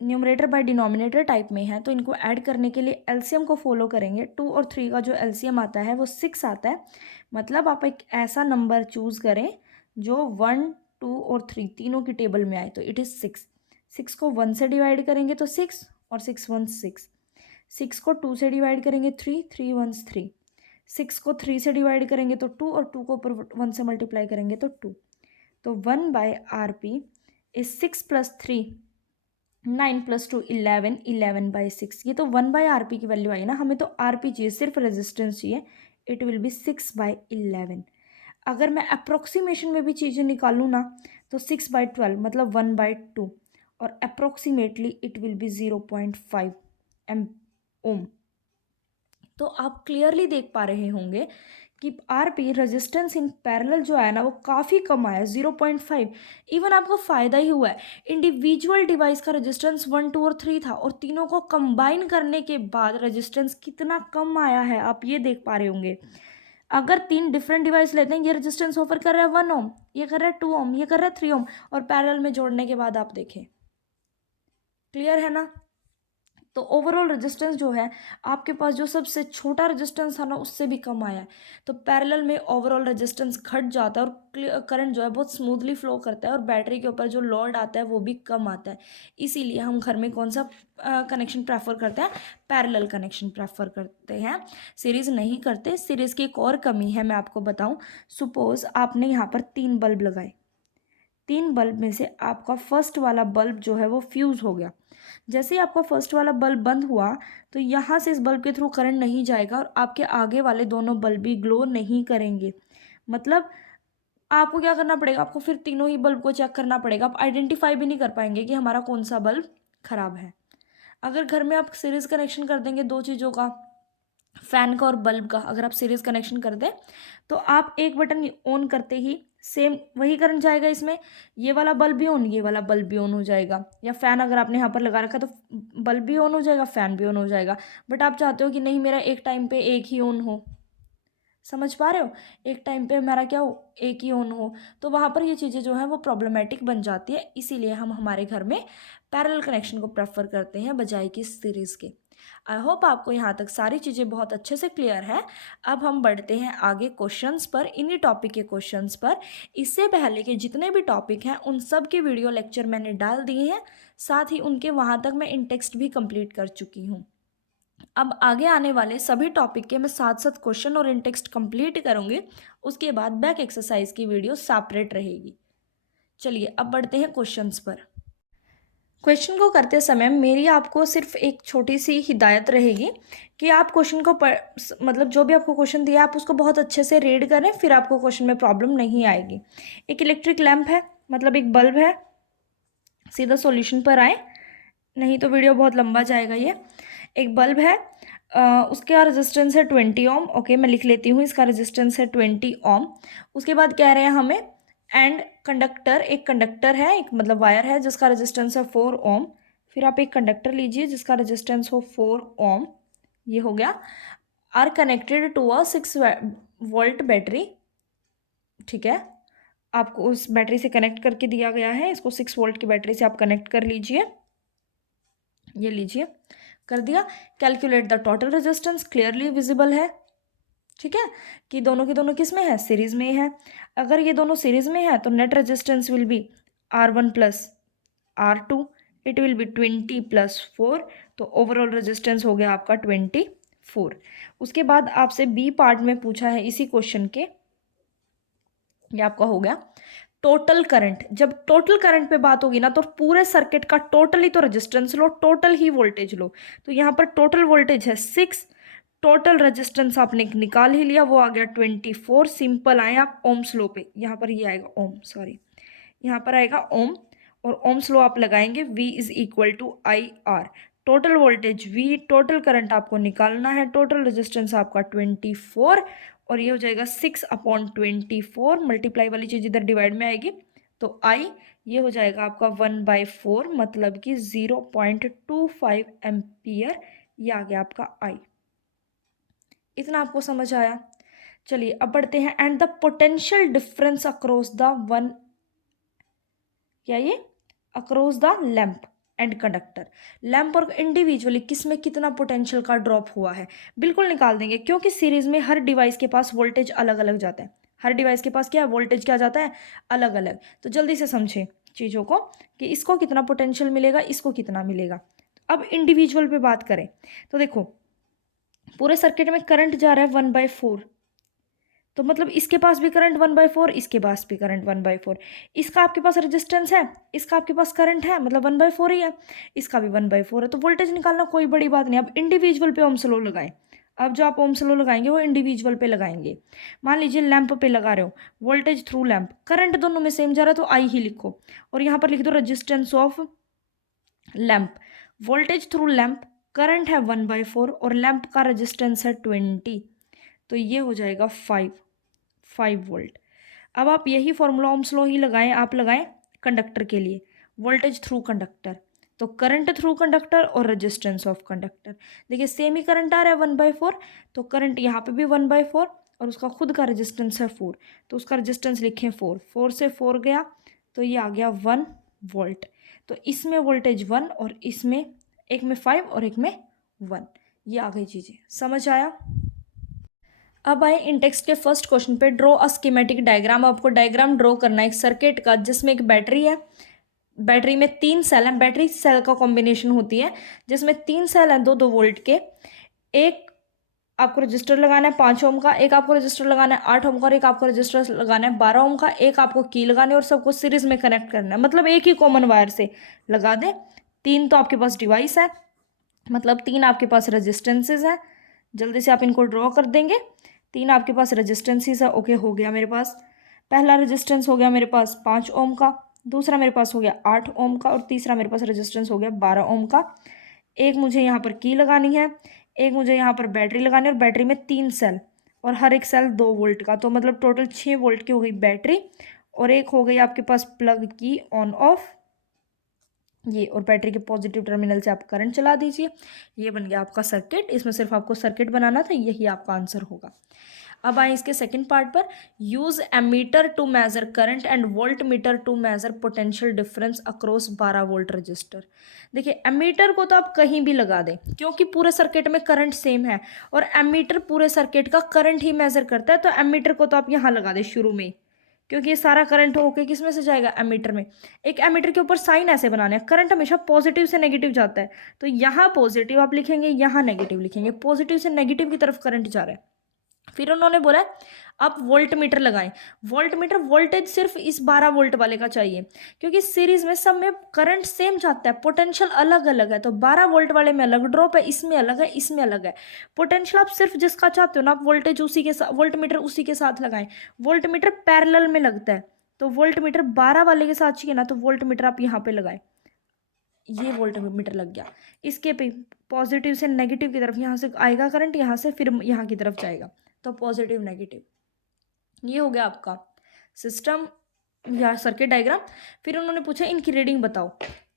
न्यूमरेटर बाय डिनोमिनेटर टाइप में है तो इनको ऐड करने के लिए एलसीएम को फॉलो करेंगे। 2 और 3 का जो एलसीएम आता है वो 6 आता है। मतलब आप एक ऐसा नंबर चूज़ करें जो 1, 2 और 3 तीनों की टेबल में आए, तो इट इज़ 6। 6 को 1 से डिवाइड करेंगे तो 6, और 6 1 6। 6 को 2 से डिवाइड करेंगे 3, 3 1 3। 6 को 3 से डिवाइड करेंगे तो 2, और 2 को ऊपर 1 से मल्टीप्लाई करेंगे तो 2। तो 1/RP इज 6 + 3, 9 + 2 11, 11/6। ये तो 1/RP की वैल्यू आई ना, हमें तो RP चाहिए, सिर्फ रेजिस्टेंस चाहिए। It will be 6/11। अगर मैं अप्रोक्सीमेशन में भी चीज़ें निकालूँ ना तो 6/12 मतलब 1/2, और अप्रोक्सीमेटली इट विल बी 0.5 ओम। तो आप क्लियरली देख पा रहे होंगे कि RP रेजिस्टेंस इन पैरेलल जो है ना वो काफ़ी कम आया, 0.5। इवन आपको फ़ायदा ही हुआ है। इंडिविजुअल डिवाइस का रेजिस्टेंस 1, 2 और 3 था, और तीनों को कंबाइन करने के बाद रेजिस्टेंस कितना कम आया है आप ये देख पा रहे होंगे। अगर 3 डिफरेंट डिवाइस लेते हैं, ये रेजिस्टेंस ऑफर कर रहा है 1 ओम, ये कर रहा है 2 ओम, ये कर रहा है 3 ओम, और पैरेलल में जोड़ने के बाद आप देखें, क्लियर है ना। तो ओवरऑल रेजिस्टेंस जो है आपके पास जो सबसे छोटा रेजिस्टेंस था ना उससे भी कम आया है। तो पैरेलल में ओवरऑल रेजिस्टेंस घट जाता है और करंट जो है बहुत स्मूथली फ्लो करता है, और बैटरी के ऊपर जो लोड आता है वो भी कम आता है। इसीलिए हम घर में कौन सा कनेक्शन प्रेफर करते हैं, पैरेलल कनेक्शन प्रेफर करते हैं, सीरीज़ नहीं करते। सीरीज़ की एक और कमी है, मैं आपको बताऊँ। सपोज आपने यहाँ पर 3 बल्ब लगाए, 3 बल्ब में से आपका फर्स्ट वाला बल्ब जो है वो फ्यूज़ हो गया। जैसे ही आपका फर्स्ट वाला बल्ब बंद हुआ तो यहाँ से इस बल्ब के थ्रू करंट नहीं जाएगा, और आपके आगे वाले दोनों बल्ब भी ग्लो नहीं करेंगे। मतलब आपको क्या करना पड़ेगा, आपको फिर तीनों ही बल्ब को चेक करना पड़ेगा। आप आइडेंटिफाई भी नहीं कर पाएंगे कि हमारा कौन सा बल्ब खराब है। अगर घर में आप सीरीज़ कनेक्शन कर देंगे दो चीज़ों का, फ़ैन का और बल्ब का, अगर आप सीरीज़ कनेक्शन कर दें तो आप एक बटन ऑन करते ही सेम वही करंट जाएगा इसमें, ये वाला बल्ब भी ऑन, ये वाला बल्ब भी ऑन हो जाएगा। या फ़ैन अगर आपने यहाँ पर लगा रखा तो बल्ब भी ऑन हो जाएगा, फ़ैन भी ऑन हो जाएगा। बट आप चाहते हो कि नहीं मेरा एक टाइम पे एक ही ऑन हो, समझ पा रहे हो, एक टाइम पे हमारा क्या हो, एक ही ऑन हो। तो वहाँ पर ये चीज़ें जो हैं वो प्रॉब्लमेटिक बन जाती है। इसीलिए हम हमारे घर में पैरेलल कनेक्शन को प्रेफर करते हैं बजाय कि सीरीज़ के। आई होप आपको यहाँ तक सारी चीज़ें बहुत अच्छे से क्लियर है। अब हम बढ़ते हैं आगे क्वेश्चंस पर, इन्हीं टॉपिक के क्वेश्चंस पर। इससे पहले के जितने भी टॉपिक हैं उन सब के वीडियो लेक्चर मैंने डाल दिए हैं, साथ ही उनके वहाँ तक मैं इन टेक्स्ट भी कंप्लीट कर चुकी हूँ। अब आगे आने वाले सभी टॉपिक के मैं साथ साथ क्वेश्चन और इन टेक्स्ट कंप्लीट करूँगी, उसके बाद बैक एक्सरसाइज की वीडियो सेपरेट रहेगी। चलिए अब बढ़ते हैं क्वेश्चंस पर। क्वेश्चन को करते समय मेरी आपको सिर्फ एक छोटी सी हिदायत रहेगी कि आप क्वेश्चन को मतलब जो भी आपको क्वेश्चन दिया आप उसको बहुत अच्छे से रीड करें, फिर आपको क्वेश्चन में प्रॉब्लम नहीं आएगी। एक इलेक्ट्रिक लैंप है, मतलब एक बल्ब है, सीधा सॉल्यूशन पर आए, नहीं तो वीडियो बहुत लंबा जाएगा। ये एक बल्ब है, उसका रेजिस्टेंस है 20 ओम। ओके, मैं लिख लेती हूँ, इसका रेजिस्टेंस है 20 ओम। उसके बाद कह रहे हैं हमें एंड कंडक्टर, एक कंडक्टर है, एक मतलब वायर है जिसका रेजिस्टेंस है 4 ओम। फिर आप एक कंडक्टर लीजिए जिसका रेजिस्टेंस हो 4 ओम, ये हो गया। Are connected to a 6 volt battery, ठीक है, आपको उस बैटरी से कनेक्ट करके दिया गया है, इसको 6 वोल्ट की बैटरी से आप कनेक्ट कर लीजिए, ये लीजिए, कर दिया। Calculate the total resistance, clearly visible है, ठीक है, कि दोनों के दोनों किस में है, सीरीज में है। अगर ये दोनों सीरीज में है तो net resistance will B R1 plus R2, it will be 20 plus 4, तो ओवरऑल रेजिस्टेंस हो गया आपका 24। उसके बाद आपसे बी पार्ट में पूछा है इसी क्वेश्चन के, ये आपका हो गया टोटल करंट। जब टोटल करंट पे बात होगी ना तो पूरे सर्किट का टोटल ही तो रेजिस्टेंस लो, टोटल ही वोल्टेज लो। तो यहाँ पर टोटल वोल्टेज है 6, टोटल रेजिस्टेंस आपने निकाल ही लिया, वो आ गया 24। सिंपल आए आप ओम्स लो पे, यहाँ पर ये आएगा ओम, सॉरी यहाँ पर आएगा ओम, और ओम्स लो आप लगाएंगे, V is equal to IR। Total voltage V, total current आपको निकालना है, टोटल रेजिस्टेंस आपका 24, और ये हो जाएगा 6/24, मल्टीप्लाई वाली चीज़ इधर डिवाइड में आएगी, तो I ये हो जाएगा आपका 1/4, मतलब कि 0.25 एम्पियर, ये आ गया आपका I। इतना आपको समझ आया? चलिए अब बढ़ते हैं। And the potential difference across the one, क्या ये, across the lamp and conductor, lamp और इंडिविजुअली किस में कितना पोटेंशियल का ड्रॉप हुआ है, बिल्कुल निकाल देंगे, क्योंकि सीरीज में हर डिवाइस के पास वोल्टेज अलग अलग जाता है, हर डिवाइस के पास क्या है, वोल्टेज क्या जाता है, अलग अलग। तो जल्दी से समझें चीज़ों को कि इसको कितना पोटेंशियल मिलेगा, इसको कितना मिलेगा। अब इंडिविजुअल पे बात करें तो देखो, पूरे सर्किट में करंट जा रहा है 1/4, तो मतलब इसके पास भी करंट 1/4, इसके पास भी करंट 1/4, इसका आपके पास रेजिस्टेंस है, इसका आपके पास करंट है, मतलब 1/4 ही है, इसका भी 1/4 है, तो वोल्टेज निकालना कोई बड़ी बात नहीं। अब इंडिविजुअल पे ओम्स लॉ लगाएं, अब जो आप ओम्स लॉ लगाएंगे वो इंडिविजुअल पे लगाएंगे। मान लीजिए लैंप पे लगा रहे हो, वोल्टेज थ्रू लैंप, करंट दोनों में सेम जा रहा है तो आई ही लिखो, और यहाँ पर लिख दो resistance of lamp, voltage through lamp, current है 1/4 और लैंप का रेजिस्टेंस है 20, तो ये हो जाएगा 5 वोल्ट। अब आप यही फॉर्मूला ओम्स लॉ ही लगाएं, आप लगाएं कंडक्टर के लिए, वोल्टेज थ्रू कंडक्टर, तो करंट थ्रू कंडक्टर और रेजिस्टेंस ऑफ कंडक्टर, देखिए सेम ही करंट आ रहा है 1/4, तो करंट यहाँ पे भी 1/4 और उसका खुद का रेजिस्टेंस है 4, तो उसका रेजिस्टेंस लिखें 4 से 4 गया, तो ये आ गया 1 वोल्ट। तो इसमें वोल्टेज 1 और इसमें, एक में 5 और एक में 1, ये आ गई चीज़ें, समझ आया? अब आए इन टेक्स्ट के फर्स्ट क्वेश्चन पे, ड्रॉ अ स्कीमेटिक डायग्राम। आपको डायग्राम ड्रॉ करना है एक सर्किट का जिसमें एक बैटरी है, बैटरी में 3 सेल हैं, बैटरी सेल का कॉम्बिनेशन होती है जिसमें 3 सेल हैं 2-2 वोल्ट के, एक आपको रजिस्टर लगाना है 5 ओम का, एक आपको रजिस्टर लगाना है 8 ओम का, और एक आपको रजिस्टर लगाना है 12 ओम का, एक आपको की लगानी है और सबको सीरीज में कनेक्ट करना है, मतलब एक ही कॉमन वायर से लगा दें। 3 तो आपके पास डिवाइस है, मतलब 3 आपके पास रेजिस्टेंसेज हैं, जल्दी से आप इनको ड्रॉ कर देंगे। 3 आपके पास रेजिस्टेंसेज है, ओके हो गया मेरे पास, पहला रेजिस्टेंस हो गया मेरे पास 5 ओम का, दूसरा मेरे पास हो गया 8 ओम का, और तीसरा मेरे पास रेजिस्टेंस हो गया 12 ओम का। एक मुझे यहाँ पर की लगानी है, एक मुझे यहाँ पर बैटरी लगानी है, और बैटरी में 3 सेल और हर एक सेल 2 वोल्ट का, तो मतलब टोटल 6 वोल्ट की हो गई बैटरी, और एक हो गई आपके पास प्लग की ऑन ऑफ, ये, और बैटरी के पॉजिटिव टर्मिनल से आप करंट चला दीजिए, ये बन गया आपका सर्किट। इसमें सिर्फ आपको सर्किट बनाना था, यही आपका आंसर होगा। अब आए इसके सेकंड पार्ट पर, use ammeter to measure current and voltmeter to measure potential difference across 12 volt resistor. देखिए एमीटर को तो आप कहीं भी लगा दें क्योंकि पूरे सर्किट में करंट सेम है, और एमीटर पूरे सर्किट का करंट ही मेजर करता है, तो एमीटर को तो आप यहाँ लगा दें शुरू में, क्योंकि ये सारा करंट होके किस में से जाएगा, एमीटर में। एक एमीटर के ऊपर साइन ऐसे बनाने हैं, करंट हमेशा पॉजिटिव से नेगेटिव जाता है, तो यहाँ पॉजिटिव आप लिखेंगे, यहाँ नेगेटिव लिखेंगे, पॉजिटिव से नेगेटिव की तरफ करंट जा रहा है। फिर उन्होंने बोला आप वोल्ट मीटर लगाएं। वोल्ट मीटर, वोल्टेज सिर्फ इस 12 वोल्ट वाले का चाहिए, क्योंकि सीरीज में सब में करंट सेम जाता है, पोटेंशियल अलग अलग है, तो 12 वोल्ट वाले में अलग ड्रॉप है, इसमें अलग है, इसमें अलग है। पोटेंशियल आप सिर्फ जिसका चाहते हो ना, आप वोल्टेज उसी के साथ, वोल्ट मीटर उसी के साथ लगाएं। वोल्ट मीटर पैरेलल में लगता है, तो वोल्ट मीटर 12 वाले के साथ चाहिए ना, तो वोल्ट मीटर आप यहाँ पे लगाए, ये वोल्ट मीटर लग गया। इसके पे पॉजिटिव से नेगेटिव की तरफ यहाँ से आएगा करंट, यहाँ से फिर यहाँ की तरफ जाएगा, तो पॉजिटिव नेगेटिव। ये हो गया आपका सिस्टम या सर्किट डायग्राम। फिर उन्होंने पूछा इनकी रीडिंग बताओ,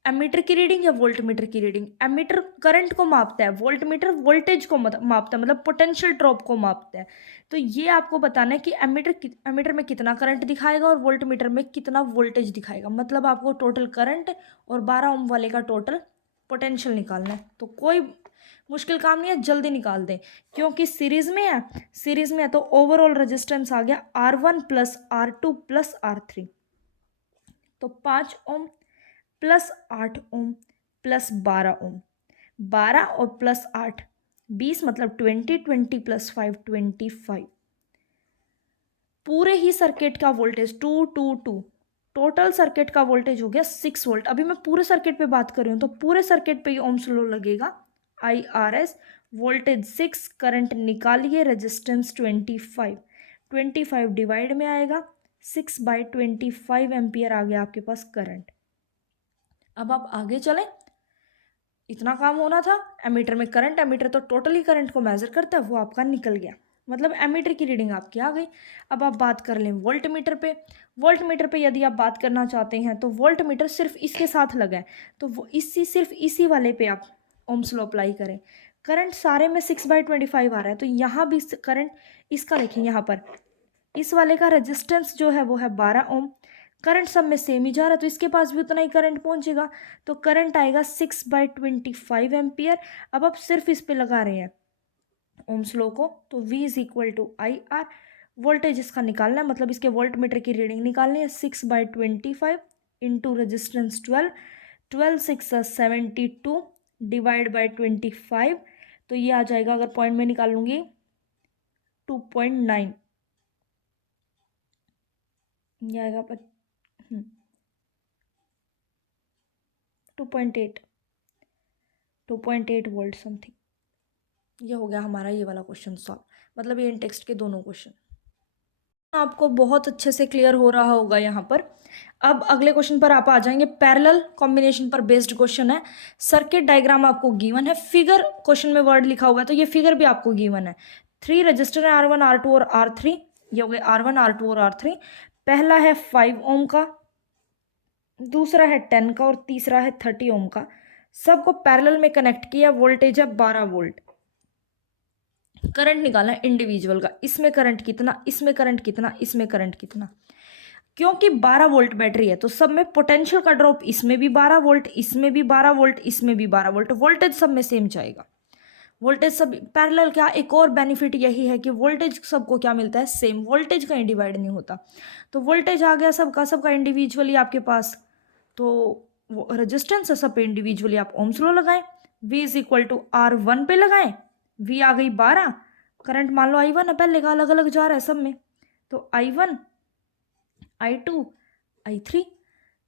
एमीटर की रीडिंग या वोल्ट मीटर की रीडिंग। एमीटर करंट को मापता है, वोल्ट मीटर वोल्टेज को मापता है, मतलब पोटेंशियल ड्रॉप को मापता है। तो ये आपको बताना है कि एमीटर में कितना करंट दिखाएगा और वोल्ट मीटर में कितना वोल्टेज दिखाएगा, मतलब आपको टोटल करंट और 12 ओम वाले का टोटल पोटेंशियल निकालना है। तो कोई मुश्किल काम नहीं है, जल्दी निकाल दें, क्योंकि सीरीज में है तो ओवरऑल रेजिस्टेंस आ गया R1 plus R2 plus R3, तो 5 ओम प्लस 8 ओम प्लस 12 ओम, 12 और प्लस 8 20, मतलब 20, 20 प्लस 5 25। पूरे ही सर्किट का वोल्टेज 222, टोटल सर्किट का वोल्टेज हो गया 6 वोल्ट। अभी मैं पूरे सर्किट पे बात कर रही हूँ, तो पूरे सर्किट पे ही ओम्स लॉ लगेगा। IRS वोल्टेज 6, करंट निकालिए, रेजिस्टेंस 25, 25 डिवाइड में आएगा 6/25 एम्पियर आ गया आपके पास करंट। अब आप आगे चलें, इतना काम होना था। एमीटर में करंट, एमीटर तो टोटली करंट को मेजर करता है, वो आपका निकल गया, मतलब एमीटर की रीडिंग आपकी आ गई। अब आप बात कर लें वोल्ट मीटर पे। वोल्ट मीटर पे यदि आप बात करना चाहते हैं तो वोल्ट मीटर सिर्फ इसके साथ लगा है, तो वो सिर्फ इसी वाले पे आप ओम्स लॉ अप्लाई करें। करंट सारे में 6/25 आ रहा है, तो यहाँ भी करंट इसका देखें, यहाँ पर इस वाले का रेजिस्टेंस जो है वो है 12 ओम, करंट सब में सेम ही जा रहा है, तो इसके पास भी उतना ही करंट पहुंचेगा, तो करंट आएगा 6/25 एम्पियर। अब आप सिर्फ इस पे लगा रहे हैं ओम्स लॉ को, तो V is equal to IR। Voltage इसका निकालना है, मतलब इसके वोल्ट मीटर की रीडिंग निकालनी है, 6/25 इंटू रेजिस्टेंस 12, 12 6 72 डिवाइड बाई 25, तो ये आ जाएगा, अगर पॉइंट में निकालूंगी 2.9, ये आएगा 2.8 वोल्ट समथिंग। ये हो गया हमारा ये वाला क्वेश्चन सॉल्व, मतलब ये इन टेक्स्ट के दोनों क्वेश्चन आपको बहुत अच्छे से क्लियर हो रहा होगा यहाँ पर। अब अगले क्वेश्चन पर आप आ जाएंगे, पैरेलल कॉम्बिनेशन पर बेस्ड क्वेश्चन है। सर्किट डायग्राम आपको गिवन है, फिगर क्वेश्चन में वर्ड लिखा हुआ है, तो ये फिगर भी आपको गिवन है। 3 रजिस्टर है, R1 R2 और R3, ये हो गए R1 R2 और R3। पहला है 5 ओम का, दूसरा है 10 का और तीसरा है 30 ओम का। सबको पैरेलल में कनेक्ट किया, वोल्टेज है 12 वोल्ट। करंट निकालना है इंडिविजुअल का, इसमें करंट कितना, इसमें करंट कितना, इसमें करंट कितना। क्योंकि 12 वोल्ट बैटरी है, तो सब में पोटेंशियल का ड्रॉप, इसमें भी 12 वोल्ट, इसमें भी 12 वोल्ट, इसमें भी 12 वोल्ट, वोल्टेज सब में सेम जाएगा। वोल्टेज सब पैरेलल, क्या एक और बेनिफिट यही है कि वोल्टेज सबको क्या मिलता है, सेम, वोल्टेज कहीं डिवाइड नहीं होता। तो वोल्टेज आ गया सबका इंडिविजुअली आपके पास, तो रेजिस्टेंस है सब पे इंडिविजुअली आप ओम्स लॉ लगाएं। V is equal to R1 पे लगाएं, V आ गई 12, करंट मान लो I1 है, पहले का अलग अलग जा रहा है सब में, तो I1 I2 I3,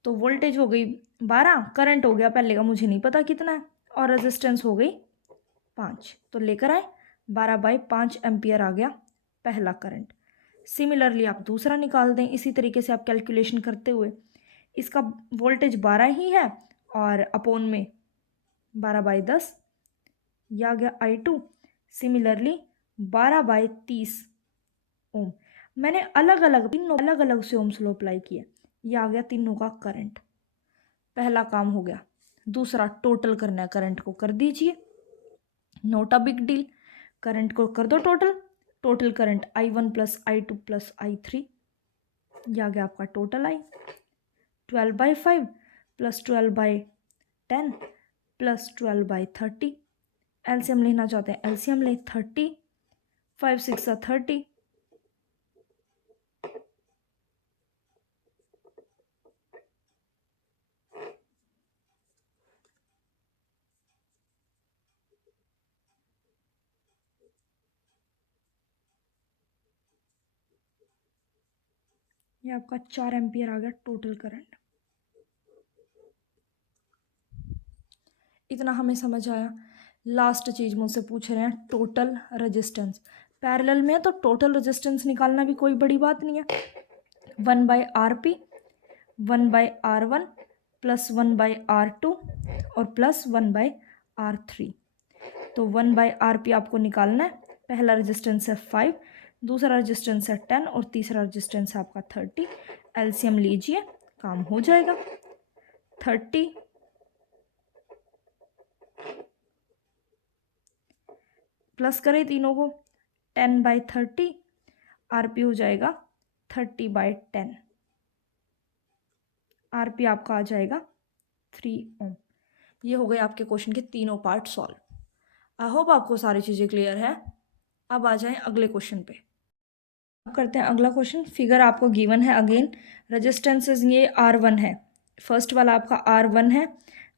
तो वोल्टेज हो गई 12, करंट हो गया पहले का मुझे नहीं पता कितना है, और रेजिस्टेंस हो गई 5, तो लेकर आए 12/5 एम्पियर आ गया पहला करंट। सिमिलरली आप दूसरा निकाल दें, इसी तरीके से आप कैलकुलेशन करते हुए, इसका वोल्टेज 12 ही है और अपोन में 12/10, यह आ गया I2। सिमिलरली 12/30 ओम। मैंने अलग अलग से ओम्स लॉ अप्लाई किया, यह आ गया तीनों का करंट। पहला काम हो गया, दूसरा टोटल करना है, करंट को कर दीजिए, note a big deal, current को कर दो total current I1 plus I2 plus I3, यह आ गया आपका total I। 12/5 plus 12/10 plus 12/30, LCM लेना चाहते हैं एलसीएम ले, 30, 5 6 30, ये आपका 4 एम्पियर आ गया टोटल करंट। इतना हमें समझ आया। लास्ट चीज़ मुझसे पूछ रहे हैं टोटल रेजिस्टेंस। पैरेलल में है तो टोटल रेजिस्टेंस निकालना भी कोई बड़ी बात नहीं है। 1/RP 1/R1 +1/R2 और +1/R3। तो 1/RP आपको निकालना है। पहला रेजिस्टेंस है 5, दूसरा रेजिस्टेंस है 10 और तीसरा रेजिस्टेंस है आपका 30। एलसीएम लीजिए, काम हो जाएगा। 30 प्लस करें तीनों को, 10/30, आरपी हो जाएगा 30/10। आरपी आपका आ जाएगा 3 ओम। ये हो गए आपके क्वेश्चन के तीनों पार्ट सॉल्व। आई होप आपको सारी चीज़ें क्लियर है। अब आ जाएं अगले क्वेश्चन पे। अब करते हैं अगला क्वेश्चन। फिगर आपको गिवन है अगेन, रेजिस्टेंसेज ये R1 है। फर्स्ट वाला आपका R1 है,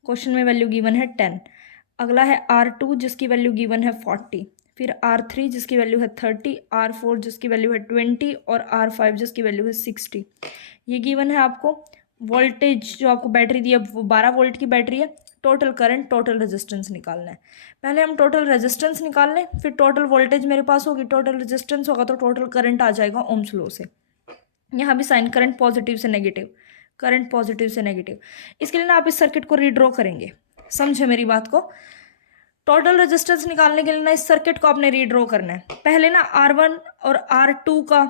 क्वेश्चन में वैल्यू गिवन है 10। अगला है R2 जिसकी वैल्यू गिवन है 40, फिर R3 जिसकी वैल्यू है 30, R4 जिसकी वैल्यू है 20 और R5 जिसकी वैल्यू है 60। ये गिवन है आपको। वोल्टेज जो आपको बैटरी दी है वो 12 वोल्ट की बैटरी है। टोटल करंट, टोटल रेजिस्टेंस निकालना है। पहले हम टोटल रेजिस्टेंस निकाल लें, फिर टोटल वोल्टेज मेरे पास होगी, टोटल रेजिस्टेंस होगा तो टोटल करंट आ जाएगा ओम्स लॉ से। यहाँ भी साइन करंट पॉजिटिव से नेगेटिव, करंट पॉजिटिव से नेगेटिव। इसके लिए ना आप इस सर्किट को रीड्रॉ करेंगे, समझे मेरी बात को। टोटल रेजिस्टेंस निकालने के लिए ना इस सर्किट को आपने रीड्रॉ करना है। पहले ना R1 और R2 का,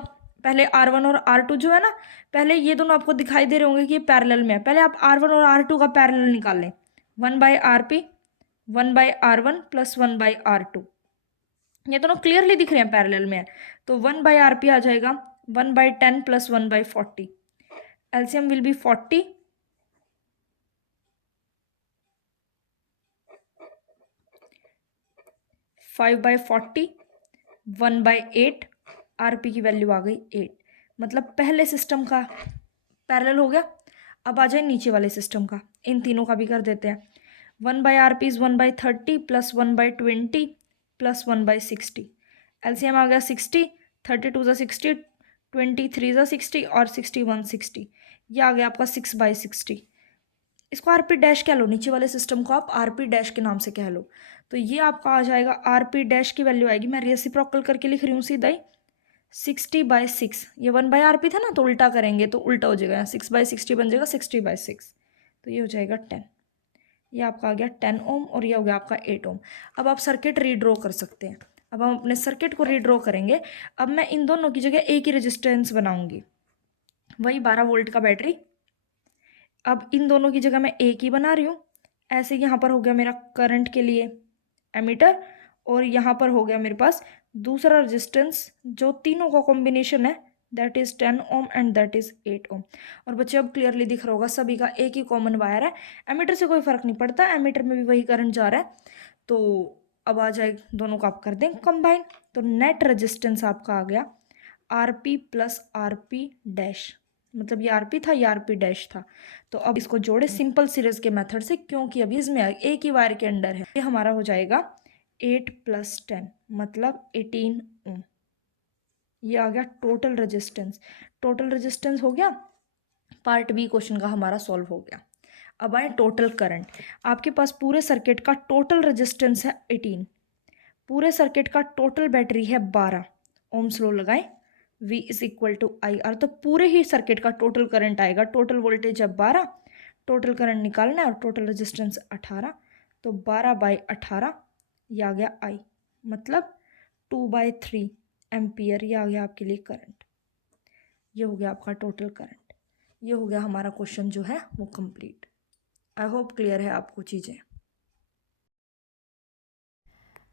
पहले R1 और R2 जो है ना, पहले ये दोनों आपको दिखाई दे रहे होंगे कि ये पैरेलल में है। पहले आप R1 और R2 का पैरेलल निकाल लें। 1/RP 1/R1 +1/R2, ये दोनों क्लियरली दिख रहे हैं पैरेलल में है। तो 1/RP आ जाएगा 1/10 + 1/40। LCM will be 40, 5/40, 1/8। आरपी की वैल्यू आ गई 8। मतलब पहले सिस्टम का पैरेलल हो गया। अब आ जाए नीचे वाले सिस्टम का, इन तीनों का भी कर देते हैं। 1/RP is 1/30 + 1/20 + 1/60। एलसीएम आ गया 60, 32 ज़ा 60, 23 ज़ा 60 और 61 60। ये आ गया आपका 6/60। इसको आरपी डैश कह लो, नीचे वाले सिस्टम को आप आरपी डैश के नाम से कह लो। तो ये आपका आ जाएगा आरपी डैश की वैल्यू आएगी, मैं रेसिप्रोकल करके लिख रही हूँ सीधा ही, 60/6। ये 1/RP था ना, तो उल्टा करेंगे तो उल्टा हो जाएगा, 6/60 बन जाएगा 60/6। तो ये हो जाएगा 10। ये आपका आ गया 10 ओम और ये हो गया आपका 8 ओम। अब आप सर्किट रीड्रॉ कर सकते हैं। अब हम अपने सर्किट को रीड्रॉ करेंगे। अब मैं इन दोनों की जगह एक ही रेजिस्टेंस बनाऊंगी, वही 12 वोल्ट का बैटरी। अब इन दोनों की जगह मैं एक ही बना रही हूँ। ऐसे यहाँ पर हो गया मेरा करंट के लिए एमीटर, और यहाँ पर हो गया मेरे पास दूसरा रेजिस्टेंस, जो तीनों का कॉम्बिनेशन है, that is 10 ohm and that is 8 ओम। और बच्चे अब क्लियरली दिख रहा होगा सभी का एक ही कॉमन वायर है। एमीटर से कोई फर्क नहीं पड़ता, एमीटर में भी वही करंट जा रहा है। तो अब आ जाए दोनों का आप कर दें कंबाइन, तो नेट रेजिस्टेंस आपका आ गया आरपी + आरपी डैश। मतलब ये आरपी था, ये आरपी डैश था। तो अब इसको जोड़े सिंपल सीरीज के मेथड से, क्योंकि अभी इसमें एक ही वायर के अंडर है। ये हमारा हो जाएगा 8 + 10 मतलब 18 ओम। ये आ गया टोटल रेजिस्टेंस। टोटल रेजिस्टेंस हो गया, पार्ट बी क्वेश्चन का हमारा सॉल्व हो गया। अब आए टोटल करंट। आपके पास पूरे सर्किट का टोटल रेजिस्टेंस है 18, पूरे सर्किट का टोटल बैटरी है 12। ओम्स लॉ लगाएं, V is equal to IR। तो पूरे ही सर्किट का टोटल करंट आएगा। टोटल वोल्टेज है 12, टोटल करंट निकालना है और टोटल रेजिस्टेंस 18। तो 12/18 ये आ गया I, मतलब 2/3 एम्पियर। ये आ गया आपके लिए करंट। ये हो गया आपका टोटल करंट। ये हो गया हमारा क्वेश्चन जो है वो कंप्लीट। आई होप क्लियर है आपको चीज़ें।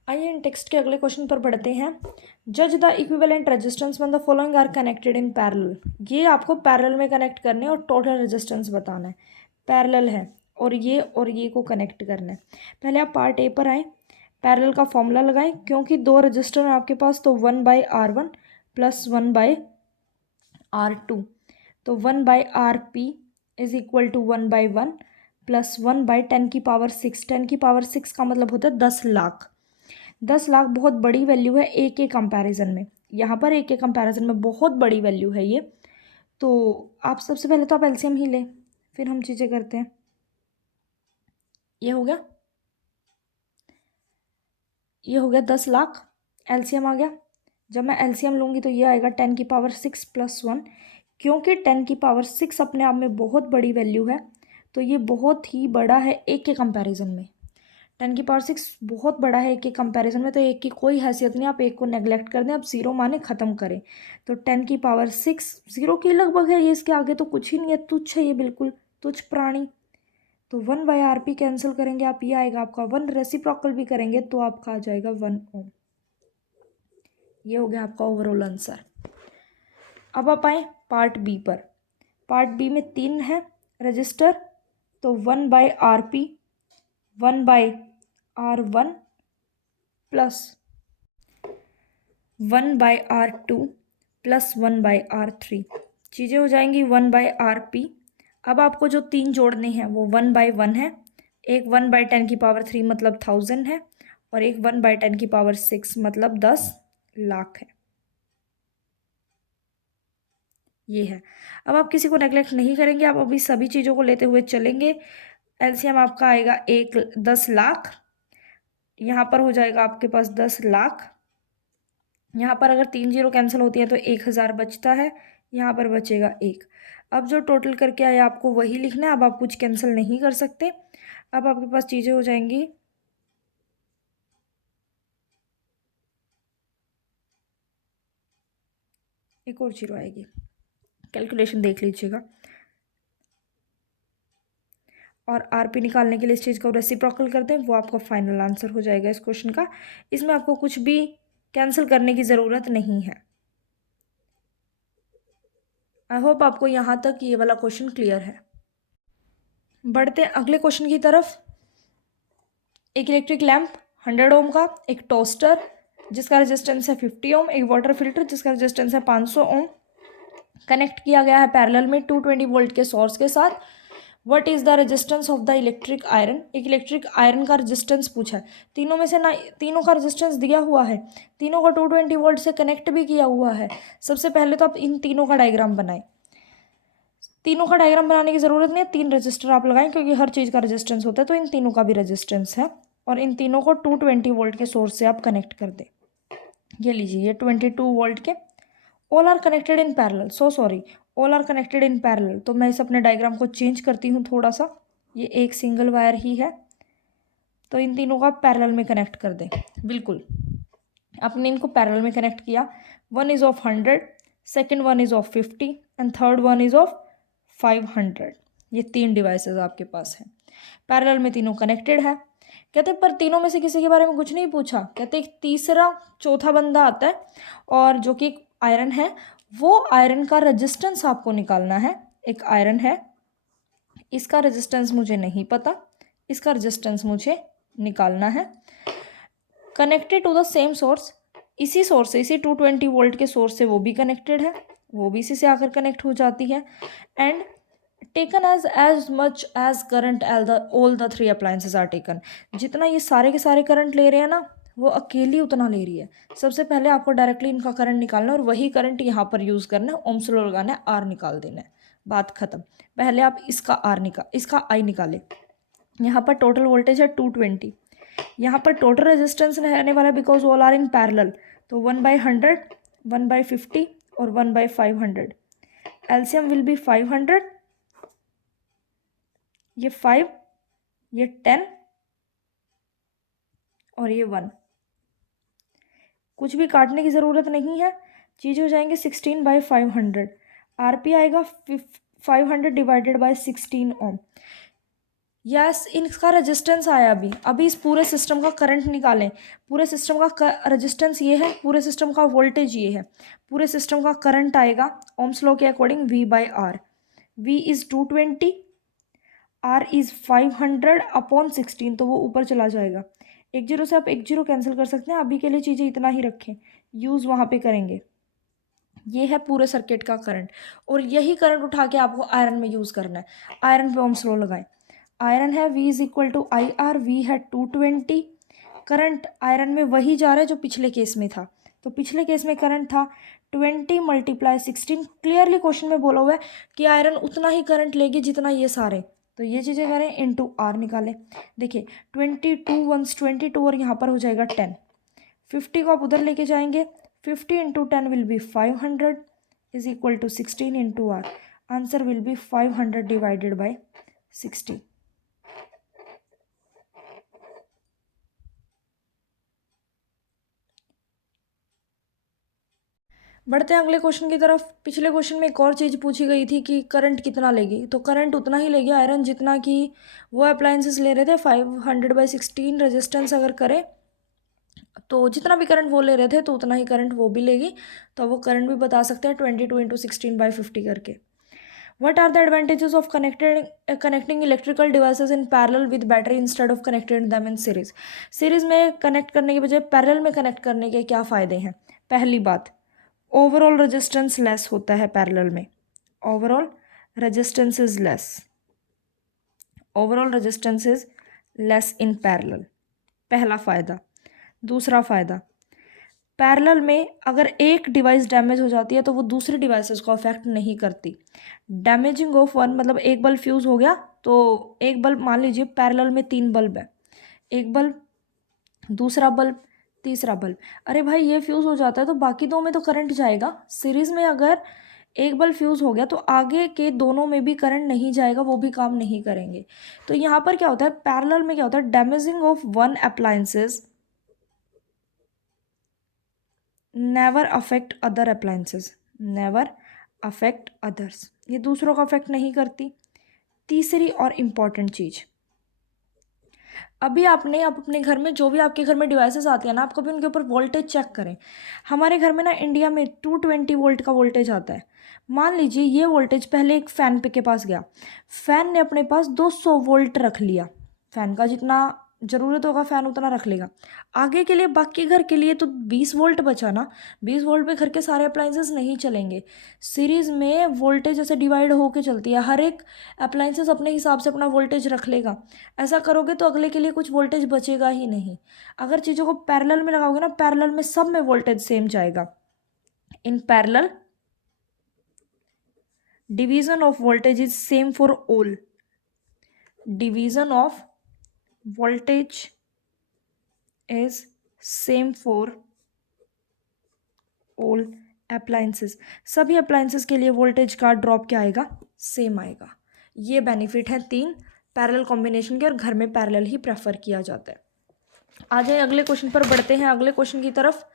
आइए इन टेक्स्ट के अगले क्वेश्चन पर बढ़ते हैं। जज the equivalent resistance when the following are connected in parallel. ये आपको पैरेलल में कनेक्ट करने हैं और टोटल रेजिस्टेंस बताना है। पैरेलल है और ये को कनेक्ट करना है। पहले आप पार्ट ए पर आए, पैरेलल का फॉर्मूला लगाएं। क्योंकि दो रजिस्टर हैं आपके पास, तो 1/R1 + 1/R2। तो 1/RP इज इक्वल टू 1/1 + 1/10 की पावर 6। 10 की पावर 6 का मतलब होता है 10 लाख। 10 लाख बहुत बड़ी वैल्यू है ए के कंपैरिजन में। यहाँ पर ए के कंपैरिजन में बहुत बड़ी वैल्यू है ये। तो आप सबसे पहले तो आप एलसीएम ही लें, फिर हम चीज़ें करते हैं। ये हो गया, ये हो गया 10 लाख, एलसीएम आ गया। जब मैं एलसीएम लूँगी तो ये आएगा 10⁶ प्लस 1। क्योंकि 10⁶ अपने आप में बहुत बड़ी वैल्यू है, तो ये बहुत ही बड़ा है एक के कंपैरिजन में। 10⁶ बहुत बड़ा है एक के कंपैरिजन में, तो एक की कोई हैसियत नहीं, आप एक को नेग्लेक्ट कर दें, आप ज़ीरो माने ख़त्म करें। तो 10⁶ ज़ीरो के लगभग है ये, इसके आगे तो कुछ ही नहीं है, तुच्छ है ये, बिल्कुल तुच्छ प्राणी। तो 1/RP कैंसिल करेंगे आप, ये आएगा आपका 1। रेसिप्रोकल भी करेंगे तो आपका आ जाएगा 1 ओम। ये हो गया आपका ओवरऑल आंसर। अब आप आए पार्ट बी पर। पार्ट बी में 3 है रजिस्टर, तो 1/RP, 1/R1 plus 1/R2 plus 1/R3। चीज़ें हो जाएंगी 1/RP। अब आपको जो 3 जोड़ने हैं वो 1/1 है, एक 1/10⁻³ मतलब 1000 है, और एक 1/10⁶ मतलब 10 लाख है। ये है। अब आप किसी को नेग्लेक्ट नहीं करेंगे, आप अभी सभी चीज़ों को लेते हुए चलेंगे। एलसीएम आपका आएगा 10 लाख, यहाँ पर हो जाएगा आपके पास 10 लाख। यहाँ पर अगर 3 जीरो कैंसिल होती है तो 1000 बचता है, यहाँ पर बचेगा 1। अब जो टोटल करके आया आपको वही लिखना है, अब आप कुछ कैंसिल नहीं कर सकते। अब आपके पास चीज़ें हो जाएंगी एक और जीरो आएगी, कैलकुलेशन देख लीजिएगा। और आरपी निकालने के लिए इस चीज़ को रेसिप्रोकल कर दें, वो आपका फाइनल आंसर हो जाएगा इस क्वेश्चन का। इसमें आपको कुछ भी कैंसिल करने की ज़रूरत नहीं है। आई होप आपको यहाँ तक ये वाला क्वेश्चन क्लियर है। बढ़ते हैं अगले क्वेश्चन की तरफ। एक इलेक्ट्रिक लैंप 100 ओम का, एक टोस्टर जिसका रेजिस्टेंस है 50 ओम, एक वाटर फिल्टर जिसका रेजिस्टेंस है 500 ओम, कनेक्ट किया गया है पैरेलल में 220 वोल्ट के सोर्स के साथ। What is the resistance of the electric iron. एक इलेक्ट्रिक आयरन का रेजिस्टेंस पूछा है, तीनों में से ना तीनों का रेजिस्टेंस दिया हुआ है, तीनों को 220 वोल्ट से कनेक्ट भी किया हुआ है। सबसे पहले तो आप इन तीनों का डायग्राम बनाएं। तीनों का डायग्राम बनाने की ज़रूरत नहीं है, 3 रजिस्टर आप लगाएं, क्योंकि हर चीज़ का रेजिस्टेंस होता है, तो इन तीनों का भी रेजिस्टेंस है, और इन तीनों को 220 वोल्ट के सोर्स से आप कनेक्ट कर दें। ये लीजिए, ये 22 वोल्ट के, all are connected in parallel, sorry, all are connected in parallel. तो मैं इस अपने डायग्राम को चेंज करती हूँ थोड़ा सा, ये एक सिंगल वायर ही है, तो इन तीनों का पैरेलल में कनेक्ट कर दें। बिल्कुल, आपने इनको पैरेलल में कनेक्ट किया। One is of 100, second one is of 50 and third one is of 500। ये 3 डिवाइसेस आपके पास हैं, पैरेलल में तीनों कनेक्टेड है। कहते पर तीनों में से किसी के बारे में कुछ नहीं पूछा, कहते एक तीसरा चौथा बंदा आता है, और जो कि आयरन है, वो आयरन का रेजिस्टेंस आपको निकालना है। एक आयरन है, इसका रेजिस्टेंस मुझे नहीं पता, इसका रेजिस्टेंस मुझे निकालना है। Connected to the same source, इसी सोर्स से, इसी 220 वोल्ट के सोर्स से वो भी कनेक्टेड है, वो भी इसी से आकर कनेक्ट हो जाती है। And taken as much as current all the 3 appliances are taken. जितना ये सारे के सारे करंट ले रहे हैं ना, वो अकेली उतना ले रही है। सबसे पहले आपको डायरेक्टली इनका करंट निकालना है, और वही करंट यहाँ पर यूज़ करना है, ओम्स लॉ लगाना है, आर निकाल देना है, बात खत्म। पहले आप इसका आई निकालें। यहाँ पर टोटल वोल्टेज है 220, यहाँ पर टोटल रेजिस्टेंस रहने वाला, because all are in parallel, तो 1/100, 1/50 और 1/500। एलसीएम विल बी 500, ये 5, ये 10 और ये 1। कुछ भी काटने की ज़रूरत नहीं है, चीज़ें हो जाएंगे 16/500। आरपी आएगा 500 डिवाइडेड बाय 16 ओम। यस, इनका रेजिस्टेंस आया अभी इस पूरे सिस्टम का करंट निकालें। पूरे सिस्टम का रेजिस्टेंस ये है, पूरे सिस्टम का वोल्टेज ये है, पूरे सिस्टम का करंट आएगा ओम्स लॉ के according V/R। V is 220, R is 500 upon 16, तो वो ऊपर चला जाएगा। एक जीरो से आप एक जीरो कैंसिल कर सकते हैं, अभी के लिए चीज़ें इतना ही रखें, यूज़ वहाँ पे करेंगे। ये है पूरे सर्किट का करंट, और यही करंट उठा के आपको आयरन में यूज़ करना है। आयरन पे ओम्स लॉ लगाएं। आयरन है V is equal to IR, V है 220, करंट आयरन में वही जा रहा है जो पिछले केस में था, तो पिछले केस में करंट था 20 × 16। क्लियरली क्वेश्चन में बोला हुआ है कि आयरन उतना ही करंट लेगी जितना ये सारे, तो ये चीज़ें करें इंटू आर निकालें। देखिए 22 1 22 और यहाँ पर हो जाएगा 10। 50 को आप उधर लेके जाएंगे, 50 × 10 will be 500 is equal to 16 into R. Answer will be 500 divided by 60। बढ़ते हैं अगले क्वेश्चन की तरफ। पिछले क्वेश्चन में एक और चीज़ पूछी गई थी कि करंट कितना लेगी, तो करंट उतना ही लेगी आयरन जितना कि वो अप्लायंसेस ले रहे थे। 500/16 रेजिस्टेंस अगर करें तो जितना भी करंट वो ले रहे थे तो उतना ही करंट वो भी लेगी। तो वो करंट भी बता सकते हैं 22 × 16/50 करके। What are the advantages of connecting electrical devices in parallel with battery instead of connecting them in series? Series में कनेक्ट करने के बजाय पैरेलल में कनेक्ट करने के क्या फ़ायदे हैं? पहली बात, ओवरऑल रेजिस्टेंस लेस होता है पैरेलल में। Overall resistance is less, overall resistance is less in parallel, पहला फ़ायदा। दूसरा फ़ायदा, पैरेलल में अगर एक डिवाइस डैमेज हो जाती है तो वो दूसरी डिवाइसेस को अफेक्ट नहीं करती। डैमेजिंग ऑफ वन मतलब एक बल्ब फ्यूज़ हो गया, तो एक बल्ब मान लीजिए पैरेलल में 3 बल्ब है, एक बल्ब, दूसरा बल्ब, तीसरा बल्ब, अरे भाई ये फ्यूज़ हो जाता है तो बाकी दो में तो करंट जाएगा। सीरीज़ में अगर एक बल्ब फ्यूज़ हो गया तो आगे के दोनों में भी करंट नहीं जाएगा, वो भी काम नहीं करेंगे। तो यहाँ पर क्या होता है, पैरेलल में क्या होता है, damaging of one appliances never affect other appliances, never affect others, ये दूसरों को अफेक्ट नहीं करती। तीसरी और इम्पॉर्टेंट चीज़, अभी आपने आप अपने घर में जो भी आपके घर में डिवाइसेस आती है ना, आप कभी उनके ऊपर वोल्टेज चेक करें। हमारे घर में ना इंडिया में 220 वोल्ट का वोल्टेज आता है। मान लीजिए ये वोल्टेज पहले एक फ़ैन पे के पास गया, फ़ैन ने अपने पास 200 वोल्ट रख लिया, फ़ैन का जितना ज़रूरत होगा फ़ैन उतना रख लेगा। आगे के लिए बाकी घर के लिए तो 20 वोल्ट बचा ना, 20 वोल्ट पे घर के सारे अप्लाइंसेस नहीं चलेंगे। सीरीज़ में वोल्टेज ऐसे डिवाइड होके चलती है, हर एक अप्लाइंसेस अपने हिसाब से अपना वोल्टेज रख लेगा। ऐसा करोगे तो अगले के लिए कुछ वोल्टेज बचेगा ही नहीं। अगर चीज़ों को पैरेलल में लगाओगे ना, पैरेलल में सब में वोल्टेज सेम जाएगा। In parallel division of voltage is same for all, division of voltage is same for all appliances, सभी अप्लायंसेस के लिए वोल्टेज का ड्रॉप क्या आएगा, सेम आएगा। ये बेनिफिट है 3 पैरेलल कॉम्बिनेशन के, और घर में पैरेलल ही प्रेफर किया जाता है। आ जाए अगले क्वेश्चन पर, बढ़ते हैं अगले क्वेश्चन की तरफ।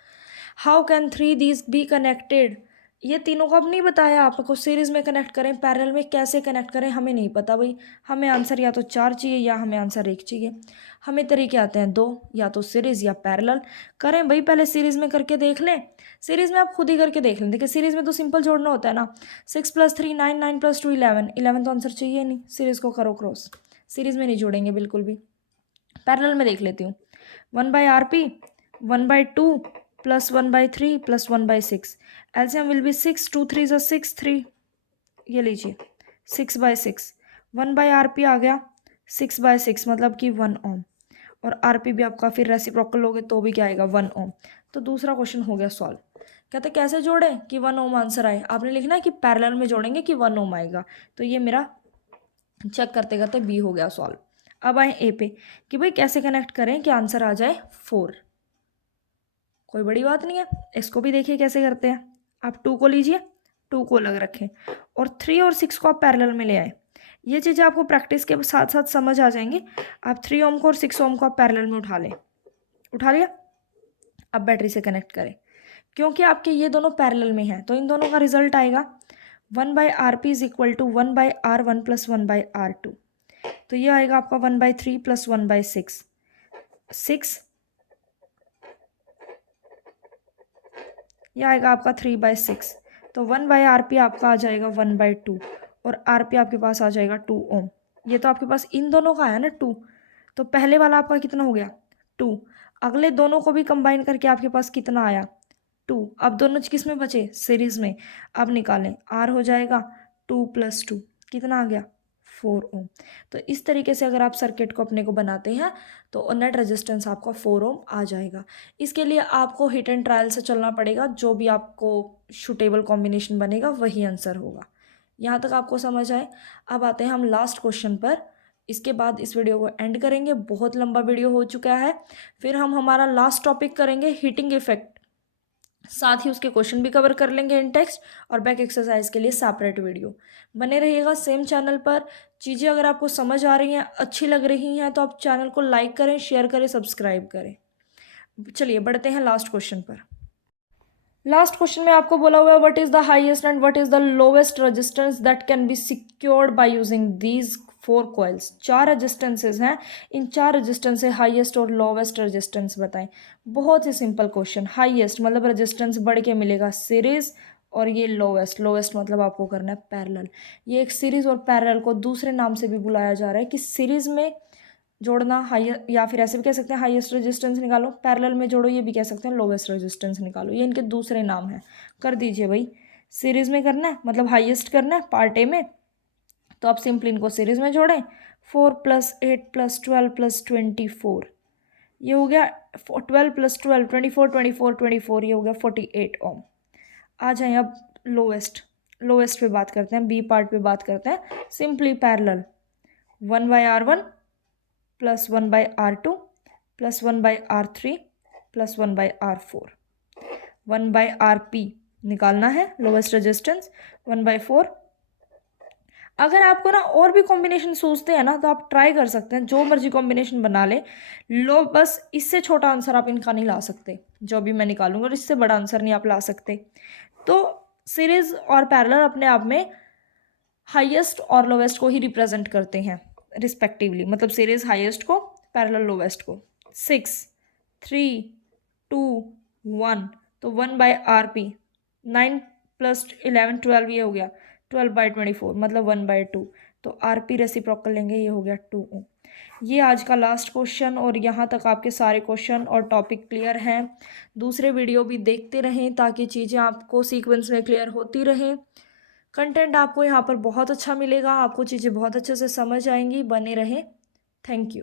How can 3 these be connected, ये तीनों को अब नहीं बताया आपको, सीरीज में कनेक्ट करें, पैरेलल में कैसे कनेक्ट करें हमें नहीं पता भाई। हमें आंसर या तो 4 चाहिए या हमें आंसर 1 चाहिए। हमें तरीके आते हैं 2, या तो सीरीज या पैरेलल। करें भाई, पहले सीरीज में करके देख लें। सीरीज में आप खुद ही करके देख लें। देखिए सीरीज में तो सिंपल जोड़ना होता है ना, 6 + 3 9, 9 + 2 11, 11 तो आंसर चाहिए नहीं, सीरीज को करो क्रॉस। सीरीज में नहीं जोड़ेंगे बिल्कुल भी। पैरेलल में देख लेती हूँ, 1/RP 1/2 + 1/3 + 1/6, एलसीएम विल बी 6, 2 3 = 6, 3, ये लीजिए 6/6, 1/RP आ गया 6/6 मतलब कि 1 ओम, और RP भी आपका फिर रेसिप्रोकल लोगे तो भी क्या आएगा, 1 ओम। तो दूसरा क्वेश्चन हो गया सॉल्व। कहते कैसे जोड़ें कि 1 ओम आंसर आए, आपने लिखना है कि पैरेलल में जोड़ेंगे कि 1 ओम आएगा। तो ये मेरा चेक करते करते बी हो गया सॉल्व। अब आए ए पे कि भाई कैसे कनेक्ट करें कि आंसर आ जाए 4। कोई बड़ी बात नहीं है, इसको भी देखिए कैसे करते हैं। आप 2 को लीजिए, 2 को अलग रखें, और 3 और 6 को आप पैरेलल में ले आए। ये चीज़ें आपको प्रैक्टिस के साथ साथ समझ आ जाएंगी। आप 3 ओम को और 6 ओम को आप पैरेलल में उठा लें, उठा लिया। अब बैटरी से कनेक्ट करें, क्योंकि आपके ये दोनों पैरेलल में हैं तो इन दोनों का रिजल्ट आएगा 1/RP = 1/R1 + 1/R2। तो ये आएगा आपका 1/3 + 1/6, 6, ये आएगा आपका 3/6। तो 1/RP आपका आ जाएगा 1/2, और RP आपके पास आ जाएगा 2 ओम। ये तो आपके पास इन दोनों का आया ना 2, तो पहले वाला आपका कितना हो गया, 2। अगले दोनों को भी कंबाइन करके आपके पास कितना आया, 2। अब दोनों किस में बचे, सीरीज में। अब निकालें, R हो जाएगा 2 + 2, कितना आ गया, 4 ओम। तो इस तरीके से अगर आप सर्किट को अपने को बनाते हैं तो नेट रेजिस्टेंस आपका 4 ओम आ जाएगा। इसके लिए आपको हिट एंड ट्रायल से चलना पड़ेगा, जो भी आपको सूटेबल कॉम्बिनेशन बनेगा वही आंसर होगा। यहाँ तक आपको समझ आए। अब आते हैं हम लास्ट क्वेश्चन पर, इसके बाद इस वीडियो को एंड करेंगे, बहुत लंबा वीडियो हो चुका है। फिर हम हमारा लास्ट टॉपिक करेंगे हीटिंग इफेक्ट, साथ ही उसके क्वेश्चन भी कवर कर लेंगे इन टेक्स्ट, और बैक एक्सरसाइज के लिए सेपरेट वीडियो। बने रहिएगा सेम चैनल पर। चीज़ें अगर आपको समझ आ रही हैं, अच्छी लग रही हैं, तो आप चैनल को लाइक करें, शेयर करें, सब्सक्राइब करें। चलिए बढ़ते हैं लास्ट क्वेश्चन पर। लास्ट क्वेश्चन में आपको बोला हुआ है what is the highest and what is the lowest resistance that can be secured by using these 4 coils. 4 resistances हैं, इन 4 रेजिस्टेंस से हाईएस्ट और लोवेस्ट रेजिस्टेंस बताएं। बहुत ही सिंपल क्वेश्चन। हाईएस्ट मतलब रेजिस्टेंस बढ़ के मिलेगा सीरीज, और ये लोवेस्ट मतलब आपको करना है पैरेलल। ये एक सीरीज और पैरेलल को दूसरे नाम से भी बुलाया जा रहा है कि सीरीज में जोड़ना हाई, या फिर ऐसे भी कह सकते हैं हाईएस्ट रेजिस्टेंस निकालो, पैरेलल में जोड़ो, ये भी कह सकते हैं लोवेस्ट रेजिस्टेंस निकालो। ये इनके दूसरे नाम हैं। कर दीजिए भाई। सीरीज में करना है मतलब हाईएस्ट करना है पार्ट ए में, तो आप सिंपली इनको सीरीज में जोड़ें। 4 + 8 + 12 + 24, ये हो गया 12 + 12 24 24 24, ये हो गया 48 ओम। आ जाएं अब लोवेस्ट पे बात करते हैं, बी पार्ट पे बात करते हैं। Simply parallel 1/R1 + 1/R2 + 1/R3 + 1/R4, 1/RP निकालना है लोवेस्ट रेजिस्टेंस 1/4। अगर आपको ना और भी कॉम्बिनेशन सोचते हैं ना, तो आप ट्राई कर सकते हैं, जो मर्जी कॉम्बिनेशन बना ले लो, बस इससे छोटा आंसर आप इनका नहीं ला सकते जो भी मैं निकालूंगा, और इससे बड़ा आंसर नहीं आप ला सकते। तो सीरीज और पैरेलल अपने आप में हाईएस्ट और लोवेस्ट को ही रिप्रेजेंट करते हैं रिस्पेक्टिवली, मतलब सीरीज हाईएस्ट को, पैरेलल लोवेस्ट को। 6 3 2 1, तो 1/RP। 9 + 11 12, ये हो गया 12/24 मतलब 1/2, तो RP रेसिप्रोकल लेंगे, ये हो गया 2 ओम। ये आज का लास्ट क्वेश्चन, और यहाँ तक आपके सारे क्वेश्चन और टॉपिक क्लियर हैं। दूसरे वीडियो भी देखते रहें ताकि चीज़ें आपको सीक्वेंस में क्लियर होती रहें। कंटेंट आपको यहाँ पर बहुत अच्छा मिलेगा, आपको चीज़ें बहुत अच्छे से समझ आएंगी। बने रहें। Thank you.